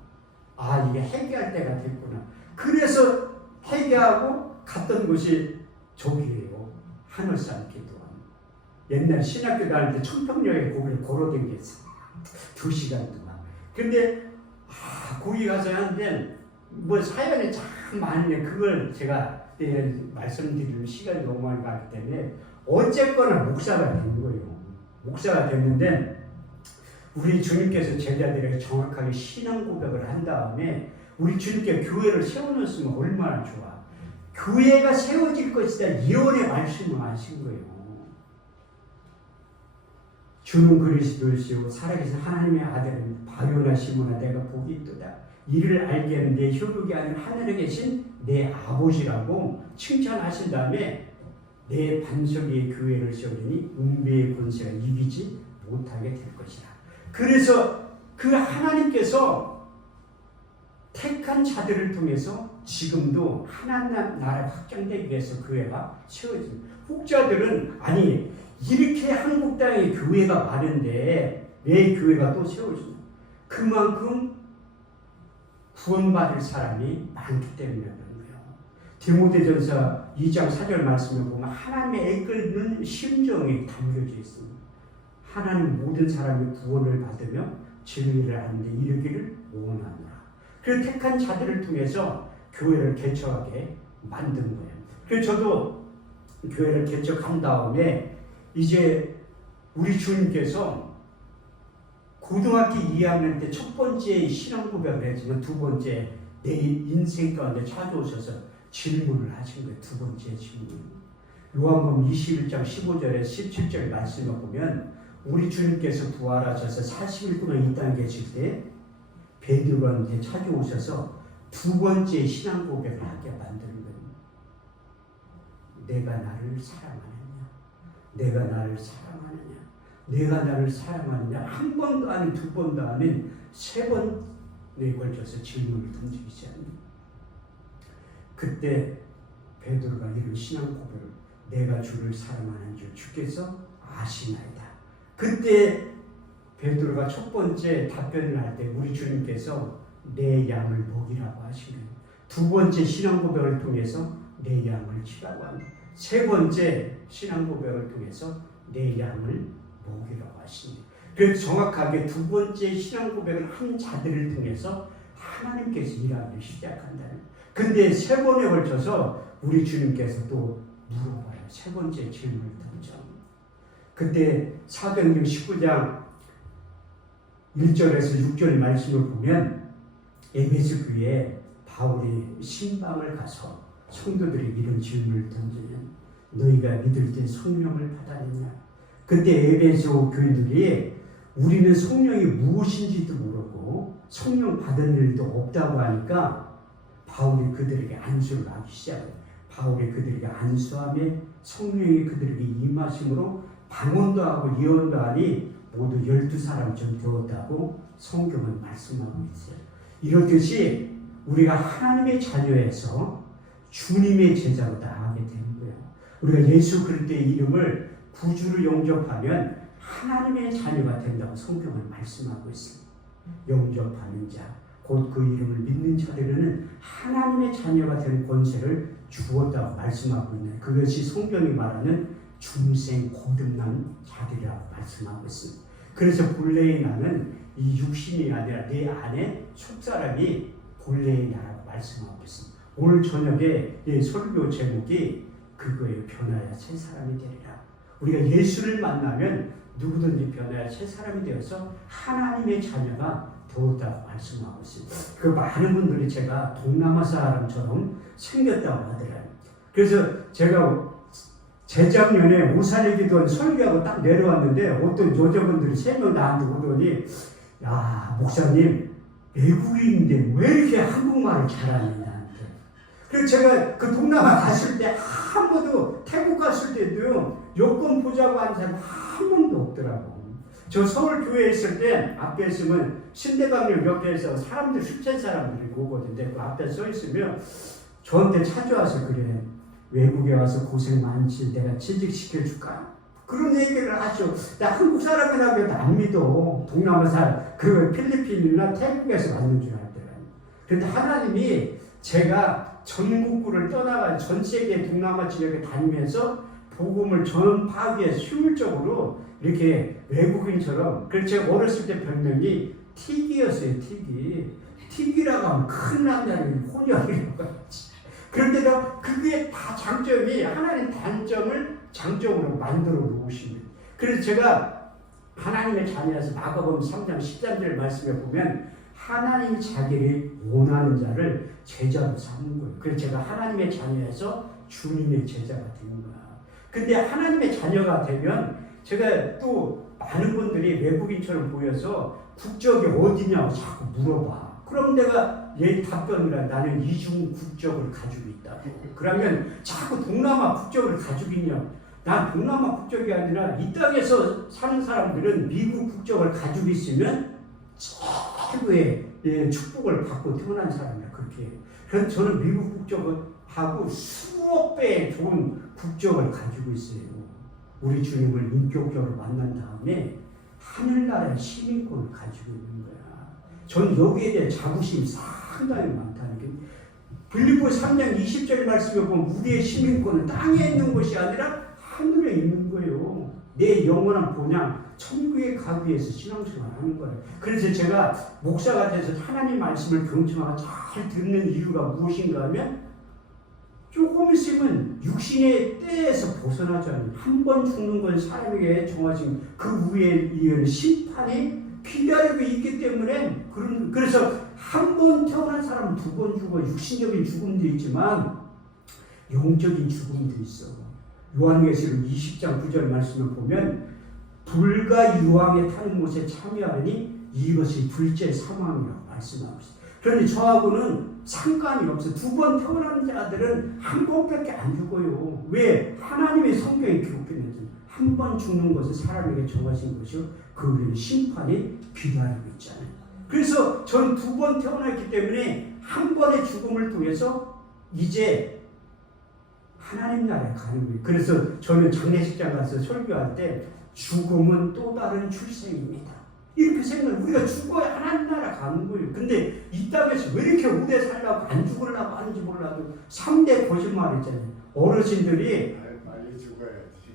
아 이게 회개할 때가 됐구나. 그래서 회개하고 갔던 곳이 저기예요. 하늘산 기도원. 옛날 신학교 다닐 때 청평역에 거기를 걸어다녔어요. 2시간 동안. 근데 거기 가서 하는데 뭐 사연이 참 참 많은데 그걸 제가 말씀드리는 시간이 너무 많이 가기 때문에 어쨌거나 목사가 된 거예요. 목사가 됐는데 우리 주님께서 제자들에게 정확하게 신앙 고백을 한 다음에 우리 주님께 교회를 세워놓으면 얼마나 좋아. 교회가 세워질 것이다 예언의 말씀을 하신 거예요. 주는 그리스도시요 살아계신 하나님의 아들은 바요나 시모나 내가 복이 있도다. 이를 알게는 내 혈육이 아닌 하늘에 계신 내 아버지라고 칭찬하신 다음에 내 반석 위에 교회를 세우니 음배의 권세가 이기지 못하게 될 것이라. 그래서 그 하나님께서 택한 자들을 통해서 지금도 하나님 나라 확장되기 위해서 교회가 세워집니다. 혹자들은 아니 이렇게 한국 땅에 교회가 많은데 왜 교회가 또 세워지냐? 그만큼 구원받을 사람이 많기 때문에 그런 거예요. 디모데전서 2장 4절 말씀을 보면 하나님의 이끄는 심정이 담겨져 있습니다. 하나님 모든 사람이 구원을 받으며 진리를 하는데 이르기를 원하노라. 그 택한 자들을 통해서 교회를 개척하게 만든 거예요. 그래서 저도 교회를 개척한 다음에 이제 우리 주님께서 고등학교 2학년 때 첫 번째 신앙 고백을 했지만 두 번째 내 인생 가운데 찾아오셔서 질문을 하신 거예요. 두 번째 질문. 요한복음 21장 15절에 17절 말씀을 보면 우리 주님께서 부활하셔서 40일 동안 이 땅에 계실 때 베드로한테 찾아오셔서 두 번째 신앙 고백을 하게 만드는 거예요. 내가 나를 사랑하느냐? 내가 나를 사랑하느냐? 내가 나를 사랑하느냐? 한 번도 아닌 두 번도 아닌 세 번에 걸쳐서 질문을 던지기 시작합니다. 그때 베드로가 이런 신앙 고백을 내가 주를 사랑하는 줄 주께서 아시나이다. 그때 베드로가 첫 번째 답변을 할 때 우리 주님께서 내 양을 먹이라고 하시는 두 번째 신앙 고백을 통해서 내 양을 치라고 합니다. 세 번째 신앙 고백을 통해서 내 양을 먹이라고 하십니다. 그래서 정확하게 두 번째 신앙 고백을 한 자들을 통해서 하나님께서 일하기 시작한다는. 근데 세 번에 걸쳐서 우리 주님께서 또 물어봐요. 세 번째 질문을 던져. 그때 사도행전 19장 1절에서 6절 말씀을 보면 에베소 교회에 바울이 신방을 가서 성도들에게 이런 질문을 던지면 너희가 믿을 때 성령을 받았느냐? 그때 에베소 교인들이 우리는 성령이 무엇인지도 모르고 성령 받은 일도 없다고 하니까 바울이 그들에게 안수를 하기 시작해요. 바울이 그들에게 안수하며 성령이 그들에게 임하심으로 방언도 하고 예언도 하니 모두 12사람 좀 되었다고 성경은 말씀하고 있어요. 이렇듯이 우리가 하나님의 자녀에서 주님의 제자로 나아가게 되는 거예요. 우리가 예수 그리스도의 이름을 구주로 영접하면 하나님의 자녀가 된다고 성경은 말씀하고 있습니다. 영접하는 자, 곧 그 이름을 믿는 자들에는 하나님의 자녀가 되는 권세를 주었다고 말씀하고 있는 그것이 성경이 말하는 중생 거듭난 자들이라고 말씀하고 있습니다. 그래서 본래의 나는 이 육신이 아니라 내 안에 속사람이 본래의 나라고 말씀하고 있습니다. 오늘 저녁에 이 설교 제목이 그거예요. 변화야 새 사람이 되리라. 우리가 예수를 만나면 누구든지 변화야 새 사람이 되어서 하나님의 자녀가 되었다고 말씀하고 있습니다. 그 많은 분들이 제가 동남아 사람처럼 생겼다고 하더라고요. 그래서 제가 재작년에 오산에기도 설교하고 딱 내려왔는데 어떤 여자분들이 3명 나한테 오더니 야 목사님 외국인인데 왜 이렇게 한국말을 잘하느냐. 그래서 제가 그 동남아 갔을 때 한 번도 태국 갔을 때도요 여권 보자고 하는 사람 한 명도 없더라고. 저 서울 교회에 있을 때 앞에 있으면 신대방역 옆에서 사람들 숫자 사람들이 오거든요. 그 앞에 서 있으면 저한테 찾아와서 그래. 외국에 와서 고생 많지 내가 취직시켜줄까? 그런 얘기를 하죠. 나 한국 사람이라고 해도 안 믿어. 동남아 사람, 그 필리핀이나 태국에서 왔는 줄 알더라고요. 그런데 하나님이 제가 전국구를 떠나가 전 세계 동남아 지역에 다니면서 복음을 전파하기 위해 효율적으로 이렇게 외국인처럼 그래서 제가 어렸을 때 별명이 틱이었어요. 틱이. 튀기라고 하면 큰일 난다는 혼혈이라고 하지. 그런데도 그게 다 장점이 하나님 단점을 장점으로 만들어 놓으시는. 그래서 제가 하나님의 자녀에서 마가복음 3장 13절 말씀에 보면 하나님이 자기를 원하는 자를 제자로 삼는 거예요. 그래서 제가 하나님의 자녀에서 주님의 제자가 되는 거야. 근데 하나님의 자녀가 되면 제가 또 많은 분들이 외국인처럼 보여서 국적이 어디냐고 자꾸 물어봐. 그럼 내가 답변이라 나는 이중 국적을 가지고 있다고. 그러면 자꾸 동남아 국적을 가지고 있냐? 난 동남아 국적이 아니라 이 땅에서 사는 사람들은 미국 국적을 가지고 있으면 최고의 축복을 받고 태어난 사람이야. 그렇게. 그래서 저는 미국 국적을 하고 수억 배의 좋은 국적을 가지고 있어요. 우리 주님을 인격적으로 만난 다음에 하늘나라의 시민권을 가지고 있는 거야. 저는 여기에 대한 자부심이 상당히 많다는 게 빌립보 3장 20절 말씀에 보면 우리의 시민권은 땅에 있는 것이 아니라 하늘에 있는 거예요. 내 영원한 본향 천국에 가기 위해서 신앙생활을 하는 거예요. 그래서 제가 목사가 돼서 하나님 말씀을 경청하고 잘 듣는 이유가 무엇인가 하면 조금 있으면 육신의 때에서 벗어나지 않는 한 번 죽는 건 사람에게 정하신 그 위에 이은 심판이 기다리고 있기 때문에 그래서 한 번 태어난 사람은 두 번 죽어. 육신적인 죽음도 있지만 영적인 죽음도 있어. 요한계시록 20장 9절 말씀을 보면 불과 유황에 타는 못에 참여하니 이것이 둘째 사망이라고 말씀하고 있어요. 그런데 저하고는 상관이 없어. 두 번 태어난 자들은 한 번밖에 안 죽어요. 왜? 하나님의 성경에 기록되는 한 번 죽는 것을 사람에게 정하신 것이요. 그 위에 심판이 기다리고 있잖아요. 그래서 저는 두 번 태어났기 때문에 한 번의 죽음을 통해서 이제 하나님 나라에 가는 거예요. 그래서 저는 장례식장 가서 설교할 때 죽음은 또 다른 출생입니다. 이렇게 생각을 우리가 죽어야 하나님 나라 가는 거예요. 근데 이 땅에서 왜 이렇게 오래 살라고 안 죽으려고 하는지 몰라도 3대 거짓말 있잖아요. 어르신들이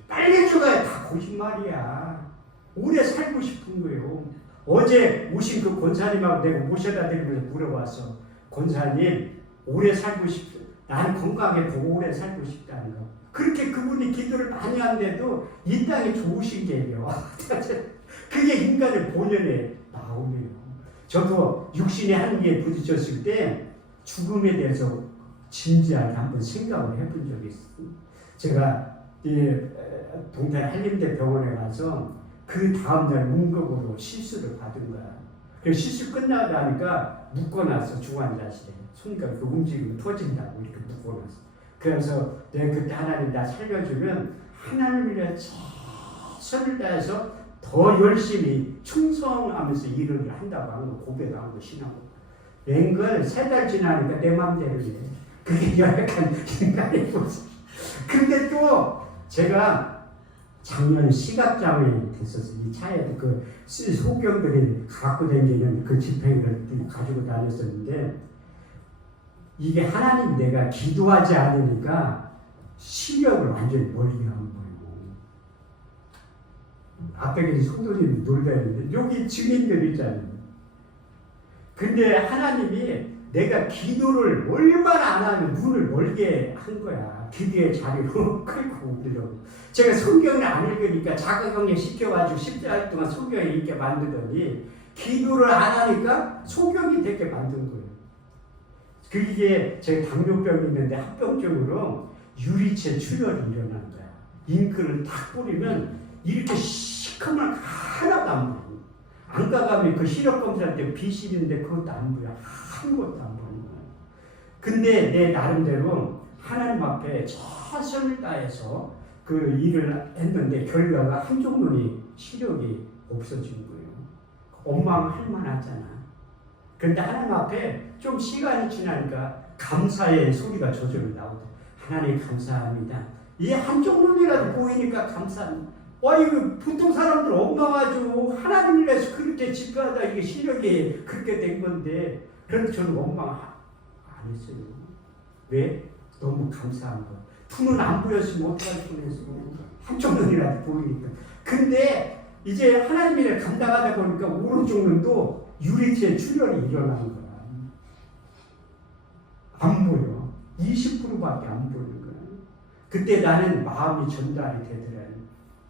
빨리 죽어야 다 거짓말이야. 오래 살고 싶은 거예요. 어제 오신 그 권사님하고 내가 모셔다 드리면서 물어봤어. 권사님 오래 살고 싶어. 난 건강하게 보고 오래 살고 싶다는 거. 그렇게 그분이 기도를 많이 한데도 이 땅이 좋으신 게요. 그게 인간의 본연의 마음이에요. 저도 육신의 한계에 부딪혔을 때 죽음에 대해서 진지하게 한번 생각을 해본 적이 있어요. 제가 동탄 한림대 병원에 가서 그 다음날 문극으로 실수를 받은 거야. 그 실수 끝나고 나니까 묶어놨어. 중환자실에. 손가 그 움직이면 터진다고 이렇게 묶어놨어. 그래서 내가 그때 하나님 나 살려주면 하나님을 위해 최선을 다해서 더 열심히 충성하면서 일을 한다고 하는 거 고백한 거 신하고. 웬걸 3달 지나니까 내 맘대로 해. 그게 열악한 인간의 모습. 근데 또 제가 작년 시각장애인이 됐었어요. 이 차에도 그 소경들이 갖고 다니는 그 지팡이를 가지고 다녔었는데 이게 하나님 내가 기도하지 않으니까 시력을 완전히 멀리 한 거예요. 앞에 계신 성도님이 놀다 있는데 여기 증인들 있잖아요. 근데 하나님이 내가 기도를 얼마나 안 하면 눈을 멀게 한 거야. 기도의 자리로 끌고 오더라고. 제가 성경을 안 읽으니까 자가격리 시켜가지고 10달 동안 성경을 읽게 만들더니 기도를 안 하니까 소경이 되게 만든 거예요. 그게 제가 당뇨병이 있는데 합병증으로 유리체 출혈이 일어난 거야. 잉크를 탁 뿌리면 이렇게 시커먼 하나도 안 보여. 안 가가면 그 시력 검사할 때 빛이는데 그것도 안 보여. 아무것도 안 보이는 거야. 근데 내 나름대로 하나님 앞에 최선을 다해서 그 일을 했는데 결과가 한쪽 눈이 시력이 없어진 거예요. 원망할 만하잖아. 그런데 하나님 앞에 좀 시간이 지나니까 감사의 소리가 저절로 나오더라고요. 하나님 감사합니다. 이 한쪽 눈이라도 보이니까 감사합니다. 이거 보통 사람들 원망하죠. 하나님을 위해서 그렇게 집회하다 이게 시력이 그렇게 된 건데 그런데 저는 원망 안 했어요. 왜? 너무 감사한 거. 두 눈 안 보였으면 어떡할 뻔했어. 한쪽 눈이라도 보이니까. 근데 이제 하나님 일을 감당하다 보니까 오른쪽 눈도 유리체 출혈이 일어나는 거야. 안 보여. 20%밖에 안 보이는 거야. 그때 나는 마음이 전달이 되더라.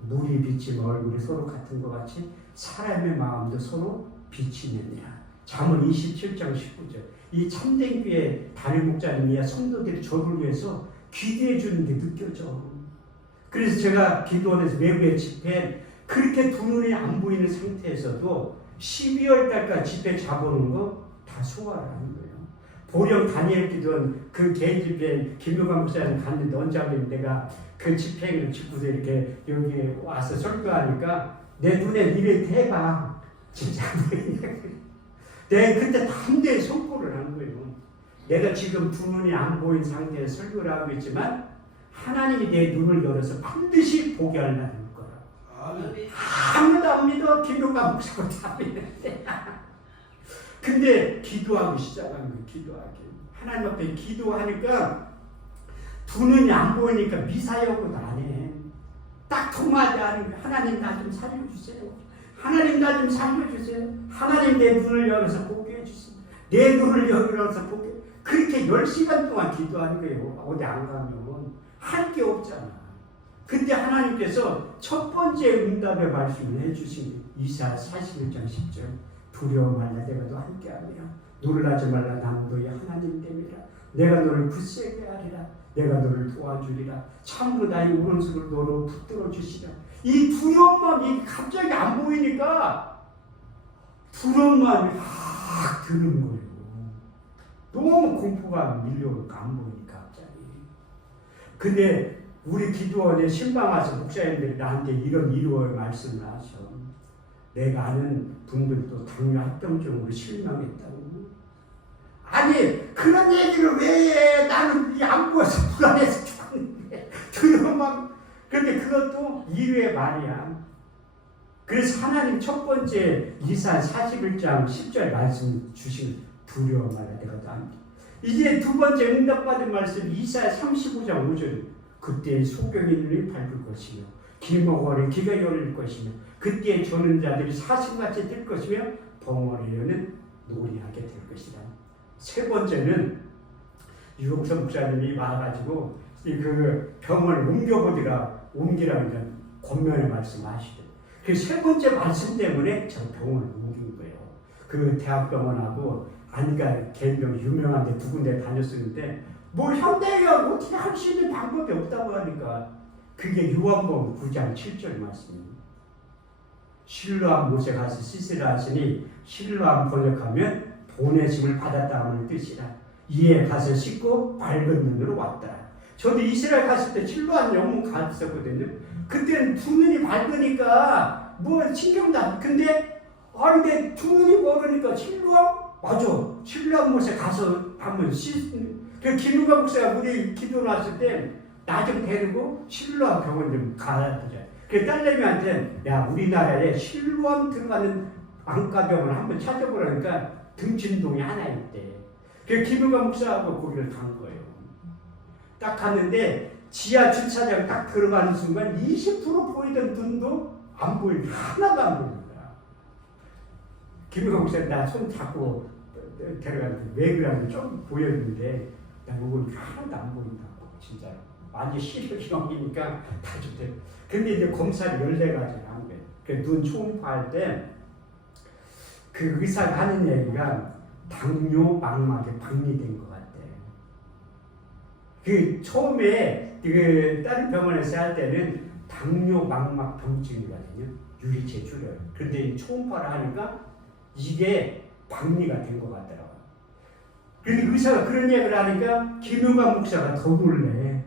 물이 비치면 얼굴이 서로 같은 것 같이 사람의 마음도 서로 비치느니라. 잠언 27장 19절. 이 참된 교회 담임 목사님이야 성도들이 저를 위해서 기도해 주는 게 느껴져. 그래서 제가 기도원에서 외부의 집회 그렇게 두 눈이 안 보이는 상태에서도 12월 달까지 집회 잡아놓은 거 다 소화를 하는 거예요. 보령 다니엘 기도원 그 개인 집회 김용관 목사님 갔는데 원장님 내가 그 집회를 짓고서 이렇게 여기 와서 설교하니까 내 눈에 니를 대봐. 진짜 내가 그때 담대히 선포를 한 거예요. 내가 지금 두 눈이 안 보인 상태에서 설교를 하고 있지만 하나님이 내 눈을 열어서 반드시 보게 하려는 거라. 아무도 안 믿어. 김용관 목사가 다 믿는데. 근데 기도하기 시작한 거예요. 기도하기. 하나님 앞에 기도하니까 두 눈이 안 보이니까 미사여고도 안 해. 딱 통하지 않으면 하나님 나 좀 살려주세요. 하나님 나 좀 살려주세요. 하나님 내 눈을 열어서 보게 해주세요. 내 눈을 열어서 보게. 그렇게 10시간 동안 기도하는 거예요. 어디 안 가면 할 게 없잖아. 근데 하나님께서 첫 번째 응답의 말씀을 해주신 거예요. 이사야 41장 10절. 두려워 말라 내가 너 함께하리라. 놀라지 말라 나는 너의 하나님 됨이라. 내가 너를 굳세게 하리라. 내가 너를 도와주리라. 참으로 나의 오른손을 너로 붙들어 주시라. 이 두려운 마음이 갑자기 안 보이니까 두려운 마음이 확 드는 거예요. 너무 공포가 밀려오니까 안 보이니까 갑자기. 근데 우리 기도원에 신방 와서 목사님들이 나한테 이런 위로의 말씀을 하셔. 내가 아는 분들도 당뇨 합병증으로 실명했다고. 아니 그런 얘기를 왜 해? 나는 안 보여서 불안해서 죽었는데 두려움만. 그런데 그것도 이유의 말이야. 그래서 하나님 첫 번째 이사야 41장 10절 말씀 주신 두려워 말라 내가 너 함께. 이제 두 번째 응답받은 말씀 이사야 35장 5절. 그때 소경의 눈이 밝을 것이며 길목걸이 귀가 열릴 것이며 그때 조는 자들이 사슴같이 뛸 것이며 벙어리로는 놀이하게 될 것이다. 세 번째는 유홍선 목사님이 와가지고 그 병을 옮기라고 권면의 말씀하시죠. 그 세 번째 말씀 때문에 저 병을 옮긴 거예요. 그 대학병원하고 안과 개인병 유명한데 두 군데 다녔었는데 뭐 현대의학 어떻게 할 수 있는 방법이 없다고 하니까 그게 요한복음 9장 7절 말씀입니다. 실로암 못에 가서 씻으라 하시니 실로암 번역하면 보내심을 받았다 하는 뜻이라. 이에 가서 씻고 밝은 눈으로 왔더라. 저도 이스라엘 갔을 때 실로암 영문 갔었거든요. 그때는 두 눈이 밝으니까 뭐 신경도 안. 근데 근데 두 눈이 모르니까 실로암 맞아. 실로암 못에 가서 한번 그 김우가 목사가 우리 기도 나왔을 때 나 좀 데리고 실로암 병원 좀 가보자. 그 딸내미한테 야 우리나라에 실로암 들어가는 안과병원을 한번 찾아보라니까 등진동에 하나 있대. 그 김우가 목사하고 거기를 간 거예요. 딱 갔는데 지하 주차장 딱 들어가는 순간 20% 보이던 눈도 안 보이는 하나도 안 보이는 거야. 김우가 목사 나 손 잡고 데려갔는데 왜 그러냐면 좀 보였는데 나 목은 하나도 안 보인다고 진짜로. 완전 시력이 넘기니까 다 좋대. 근데 이제 검사를 14가지를 한 거예요. 그 눈 초음파할 때 그 의사가 하는 얘기가 당뇨 망막에 박리된 것 같아. 그 처음에 그 다른 병원에서 할 때는 당뇨 망막 병증이거든요. 유리체 출혈. 그런데 초음파를 하니까 이게 박리가 된 것 같더라고요. 근데 의사가 그런 얘기를 하니까 김용관 목사가 더 놀래.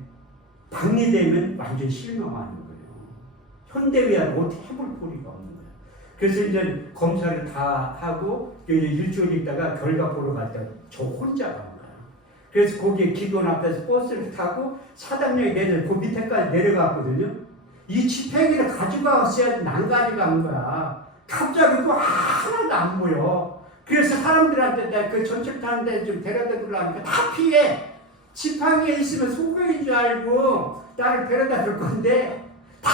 박리되면 완전 실명하는 거예요. 현대의학은 어떻게 해볼 도리가 없는 거예요. 그래서 이제 검사를 다 하고 일주일 있다가 결과 보러 갈 때 저 혼자 간 거예요. 그래서 거기에 기도원 앞에서 버스를 타고 사당역에 그 밑에까지 내려갔거든요. 이 집행기를 가져갔어야 난간이 간 거야. 갑자기 또 하나도 안 보여. 그래서 사람들한테 그 전철 타는 데 좀 데려다 주려니까 다 피해. 지팡이에 있으면 소경인 줄 알고 나를 데려다 줄 건데 다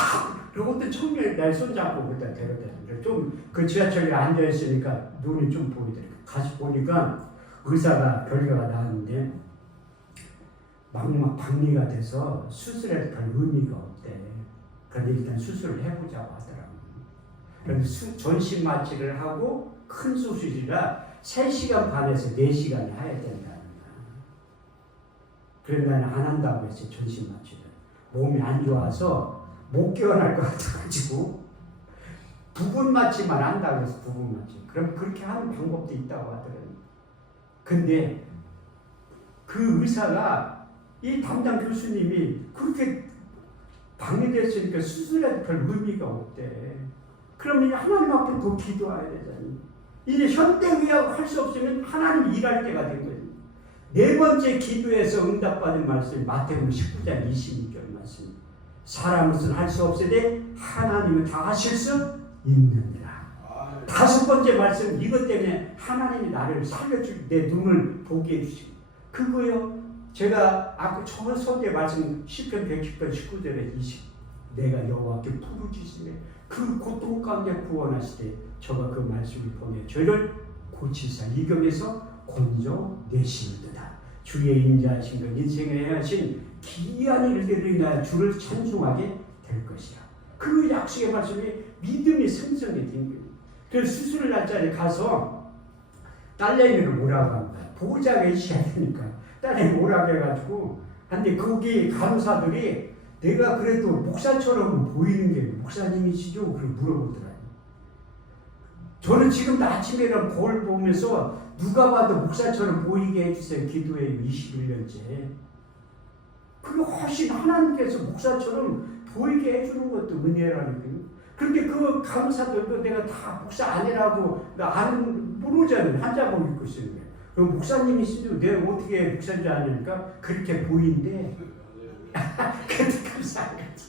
그것도 청년이 날 손잡고 그다 데려다 준 좀 그 지하철에 앉아 있으니까 눈이 좀 보이더라고요. 가서 보니까 의사가 결과가 나왔는데 막막 박리가 돼서 수술해도 별 의미가 없대. 그런데 일단 수술을 해보자고 하더라고. 그래서 전신 마취를 하고 큰 수술이라 3시간 반에서 4시간이 해야 된다는 거야. 그래서 나는 안 한다고 했어요. 전신 마취를. 몸이 안 좋아서 못 깨어날 것 같아가지고 부분 마취만 한다고 해서 부분 마취. 그럼 그렇게 하는 방법도 있다고 하더라고요. 근데 그 의사가 이 담당 교수님이 그렇게 방해됐으니까 수술해도 별 의미가 없대. 그러면 하나님 앞에 더 기도해야 되잖니. 이제 현대의학 할 수 없으면 하나님 일할 때가 된 거지. 4번째 기도에서 응답받은 말씀이 마태복음 19장 26절 말씀. 사람으로서는 할 수 없으되 하나님은 다 하실 수 있느니라. 5번째 말씀, 이것 때문에 하나님이 나를 살려줄, 내 눈을 보게 해주시고. 그거요. 제가 아까 첫 서두에 말씀 시편 110편 19절에 20. 내가 여호와께 부르짖으며 그 고통 가운데 구원하시되 저가 그 말씀을 보내 저를 고치사 이경에서 건져내시는도다. 주의 인자하신 것 인생에 행하신 기이한 일들을 인하여 주를 찬송하게 될 것이야. 그 약속의 말씀이 믿음이 생성이 된 거예요. 그래서 수술 날짜에 가서 딸내미를 뭐라고 한 거야. 보호자가 있어야 되니까 딸내미 뭐라고 해가지고. 근데 거기 간호사들이 내가 그래도 목사처럼 보이는 게 목사님이시죠? 그걸 물어보더라고요. 저는 지금도 아침에 이런 거울 보면서 누가 봐도 목사처럼 보이게 해주세요. 기도해요. 21년째. 그게 훨씬 하나님께서 목사처럼 보이게 해주는 것도 은혜라니까요. 그런데 그 간호사들도 내가 다 목사 아니라고 모르잖아요. 한자복 입고 있어요. 그럼 목사님이시죠? 내가 어떻게 목사인지 아니까 그렇게 보이는데 그때 감사한 거지.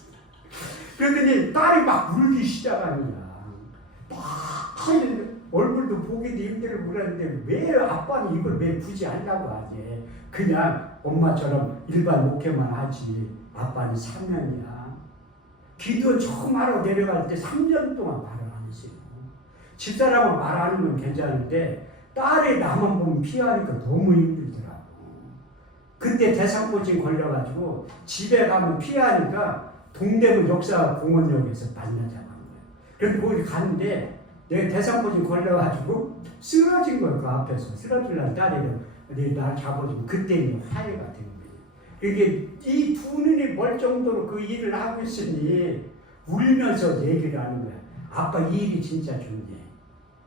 그랬더니 딸이 막 울기 시작하는 거야. 막 얼굴도 보기도 힘들고 그러는데 왜 아빠는 이걸 왜 굳이 하려고 하지? 그냥 엄마처럼 일반 목회만 하지. 아빠는 사명이야. 기도 처음 하러 내려갈 때 3년 동안 말을 안 했어요. 집사람은 말하는 건 괜찮은데 딸이 나만 보면 피하니까 너무 힘들더라고. 그때 대상포진 걸려가지고 집에 가면 피하니까 동대문 역사공원역에서 만나자고 한 거예요. 그래서 거기 갔는데 내가 대상포진 걸려가지고 쓰러진 거예요. 그 앞에서. 쓰러지려는 딸이 날 잡아주고 그때 이제 화해가 된 거예요. 이게 이 두 눈이 멀 정도로 그 일을 하고 있으니 울면서 얘기를 하는 거야. 아빠 이 일이 진짜 중요해.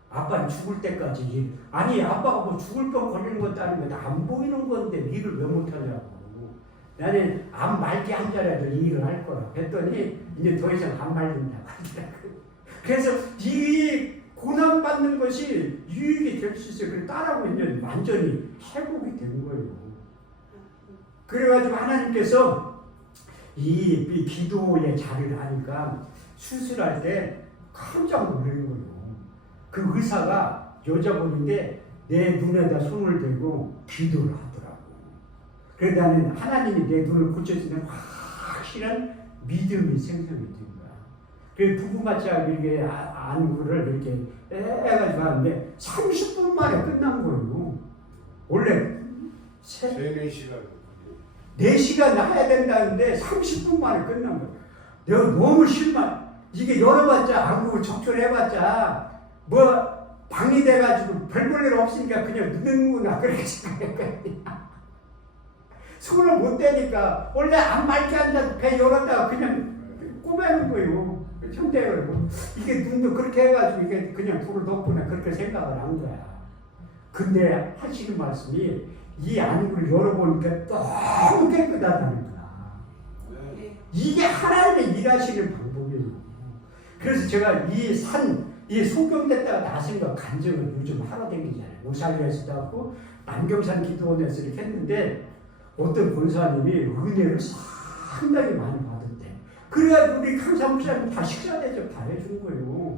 아빠는 죽을 때까지 일. 아니 아빠가 뭐 죽을 병 걸리는 것도 아니고 안 보이는 건데 일을 왜 못하냐고. 나는 안 말게 한 자라도 이 일을 할 거라 했더니 이제 더 이상 안 말린다고 하더라고. 그래서 이 고난받는 것이 유익이 될 수 있어요. 그걸 따라하고 있는 완전히 회복이 된 거예요. 그래가지고 하나님께서 이 기도의 자리를 하니까 수술할 때 깜짝 놀라는 거예요. 그 의사가 여자분인데 내 눈에다 손을 대고 기도를 하더라고. 그래서 나는 하나님이 내 눈을 고쳐주면 확실한 믿음이 생성이 된 거야. 그래서 부부마취하고 이렇게 안구를 이렇게 해가지고 하는데 30분 만에 끝난 거예요. 원래 4시간 해야 된다는데 30분 만에 끝난 거야. 내가 너무 실망. 이게 열어봤자 안구 적출해봤자 뭐 방이 돼가지고 별 볼 일 없으니까 그냥 늦는구나 그렇게 생각했거든요. 손을 못 대니까 원래 안 맑게 앉아서 배 열었다가 그냥 꼬매는 거예요. 현대로 이게 눈도 그렇게 해가지고 이게 그냥 불을 덮구나 그렇게 생각을 한 거야. 근데 하시는 말씀이 이 안구를 열어보니까 너무 깨끗하다는 거야. 이게 하나님의 일하시는 방법이에요. 그래서 제가 이 소경됐다가 나선 거 간증을 요즘 하러 다니잖아요. 우살교에서도 하고 남경산 기도원에서 이렇게 했는데 어떤 권사님이 은혜를 상당히 많이 받았대. 그래가지고 우리 강사 목사님 다 식사 대접 다 해준 거예요.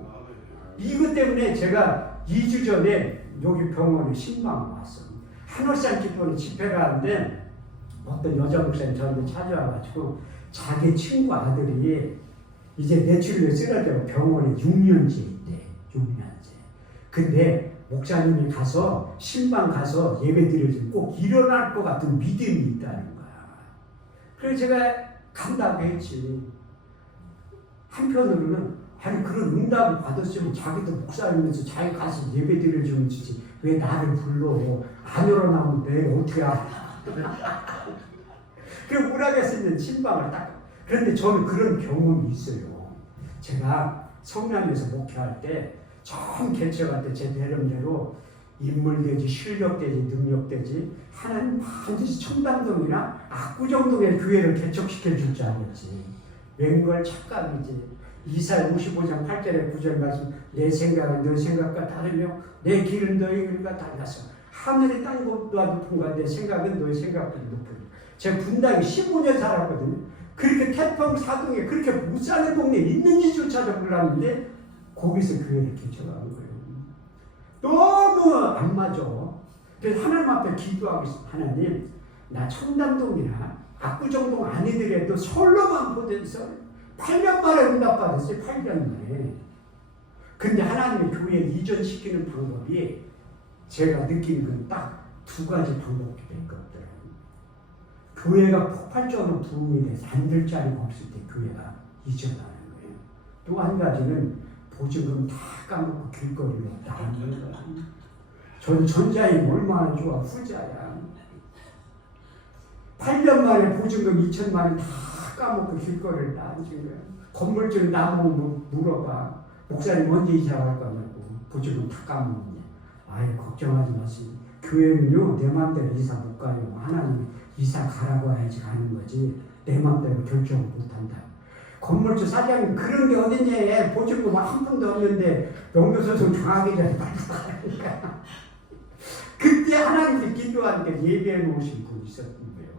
이것 때문에 제가 2주 전에 여기 병원에 신방 왔어요. 한월산 기도원에 집회를 하는데 어떤 여자 목사님 저한테 찾아와가지고 자기 친구 아들이 이제 뇌출혈에 쓰러져 병원에 6년째 있대. 6년째. 근데 목사님이 가서 신방 가서 예배 드려주면 꼭 일어날 것 같은 믿음이 있다는 거야. 그래서 제가 간다고 했지. 한편으로는 아니 그런 응답을 받았으면 자기도 목사이면서 자기 가서 예배 드려주면 주지 왜 나를 불러 안 일어나면 내가 어떻게 알아. 그리고 문학에서 있는 신방을 딱. 그런데 저는 그런 경험이 있어요. 제가 성남에서 목회할 때 처음 개척할 때 제 나름대로 인물되지 실력되지 능력되지 하나님 반드시 청담동이나 압구정동에 교회를 개척시켜 줄 줄 알았지. 웬걸 착각이지. 이사야 55장 8절에 9절 말씀 내 생각은 너 생각과 다르며 내 길은 너의 길과 달라서 하늘의 땅보다 높은가 내 생각은 너의 생각보다 높으니. 제가 분당에 15년 살았거든요. 그렇게 태평 사동에 그렇게 못 사는 동네에 있는지조차도 몰랐는데 거기서 교회를 개척하는 거예요. 너무 안 맞아. 그래서 하나님 앞에 기도하고 있습니다. 하나님 나 청담동이나 압구정동 아니더라도 서울로만 보내서 8년 만에 응답받았어요. 8년 만에. 근데 하나님의 교회에 이전시키는 방법이 제가 느낀 건 딱 두 가지 방법밖에 없더라고요. 교회가 폭발적으로 부흥이 돼서 안 될 자리가 없을 때 교회가 이전하는 거예요. 또 한 가지는 보증금 다 까먹고 길거리로 나가는 거예요. 전 전자인 얼마나 좋아. 후자야. 8년 만에 보증금 2천만 원 다 까먹고 길거리를 나앉은 거야. 건물주는 나보고 물어봐. 목사님 언제 이사 갈 거냐고. 보증금 다 까먹었네. 아예 걱정하지 마세요. 교회는요 내 마음대로 이사 못 가요. 하나님 이사 가라고 해야지 가는 거지 내 마음대로 결정을 못한다. 건물주 사장님 그런 게 어딨냐. 보증금 한 푼도 없는데 명도소 좀 정하기 전에 빨리 가라니까. 그때 하나님께 기도하는데 예배해 놓으신 분이 있었던 거예요.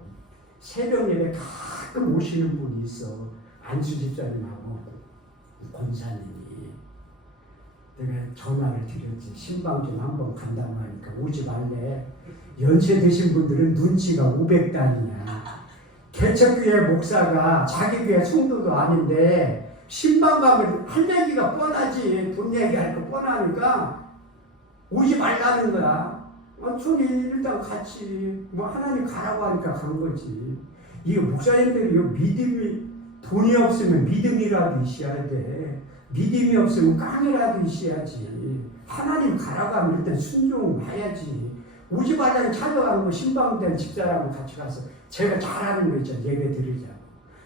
새벽 예배 가끔 오시는 분이 있어. 안수 집사님하고 권사님이. 내가 전화를 드렸지. 신방 좀 한번 간다고 하니까 오지 말래. 연세 드신 분들은 눈치가 500단이야. 개척교회 목사가 자기 교회 성도도 아닌데 신방 가면 할 얘기가 뻔하지. 돈 얘기할 거 뻔하니까 오지 말라는 거야. 저기 일단 같이 뭐 하나님 가라고 하니까 간 거지. 이거 목사님들이 믿음이 돈이 없으면 믿음이라도 있어야 돼. 믿음이 없으면 깡이라도 있어야지. 하나님 가라고 하면 일단 순종해야지. 오지 말라고 찾아가는 거 신방된 집사람하고 같이 가서 제가 잘하는 거 있잖아요. 예배 드리자고.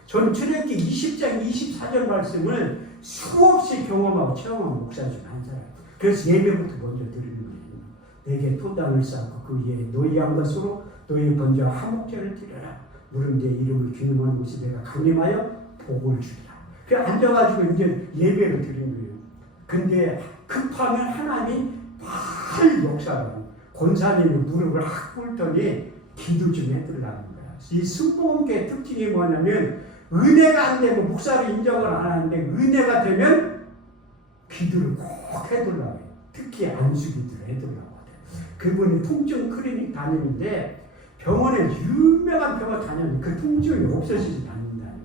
저는 출애굽기 20장 24절 말씀을 수없이 경험하고 체험한 목사 중 한 사람. 그래서 예배부터 먼저 드리는 거예요. 내게 토당을 쌓고 그 위에 너희 한 것으로 너희 먼저 화목제를 드려라. 물은 내 이름을 기념하는 곳에 내가 강림하여 복을 주리라. 그래 앉아가지고 이제 예배를 드린 거예요. 근데 급하면 하나님이 빨리 역사를 권사님이 무릎을 확 꿇더니 기도 좀 해달라는 거야. 이 순복음교의 특징이 뭐냐면 은혜가 안 되면 목사를 인정을 안 하는데 은혜가 되면 기도를 꼭 해달라고 해요. 특히 안수기도를 해달라고 해요. 그분이 통증 클리닉 다니는데 병원에 유명한 병원 다녔는데 그 통증이 없어지지 않는다니.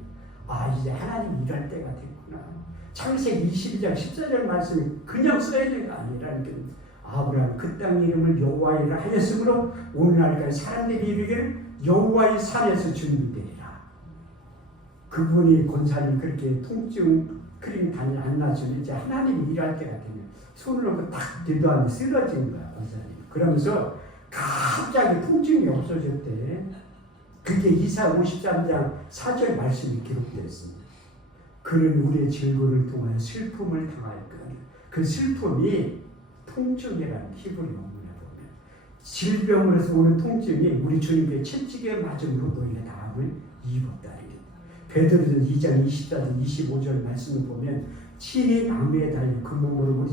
아 이제 하나님 일할 때가 됐구나. 창세기 22장 14절 말씀이 그냥 써야 되는 거 아니라는 게 아브라함 그 땅 이름을 여호와이라 하였으므로 오늘날까지 사람들이 이르기를 여호와의 산에서 준비되리라. 그분이 권사님 그렇게 통증 클리닉 다니 안 나서는 이제 하나님이 일할 때가 되면 손을 놓고 딱 기도하는데 쓰러진 거야 권사님. 그러면서 갑자기 통증이 없어졌대. 그게 이사야 53장 4절 말씀이 기록되어 있습니다. 그는 우리의 질고를 통하여 슬픔을 당할 거야. 그 슬픔이 통증이라는 히브리 원문에 보면 질병으로서 오는 통증이 우리 주님께 채찍에 맞음으로 너희가 다함을 입었다니. 베드로전 2장 24절 25절 말씀을 보면 친히 나무에 달려 그 몸으로 우리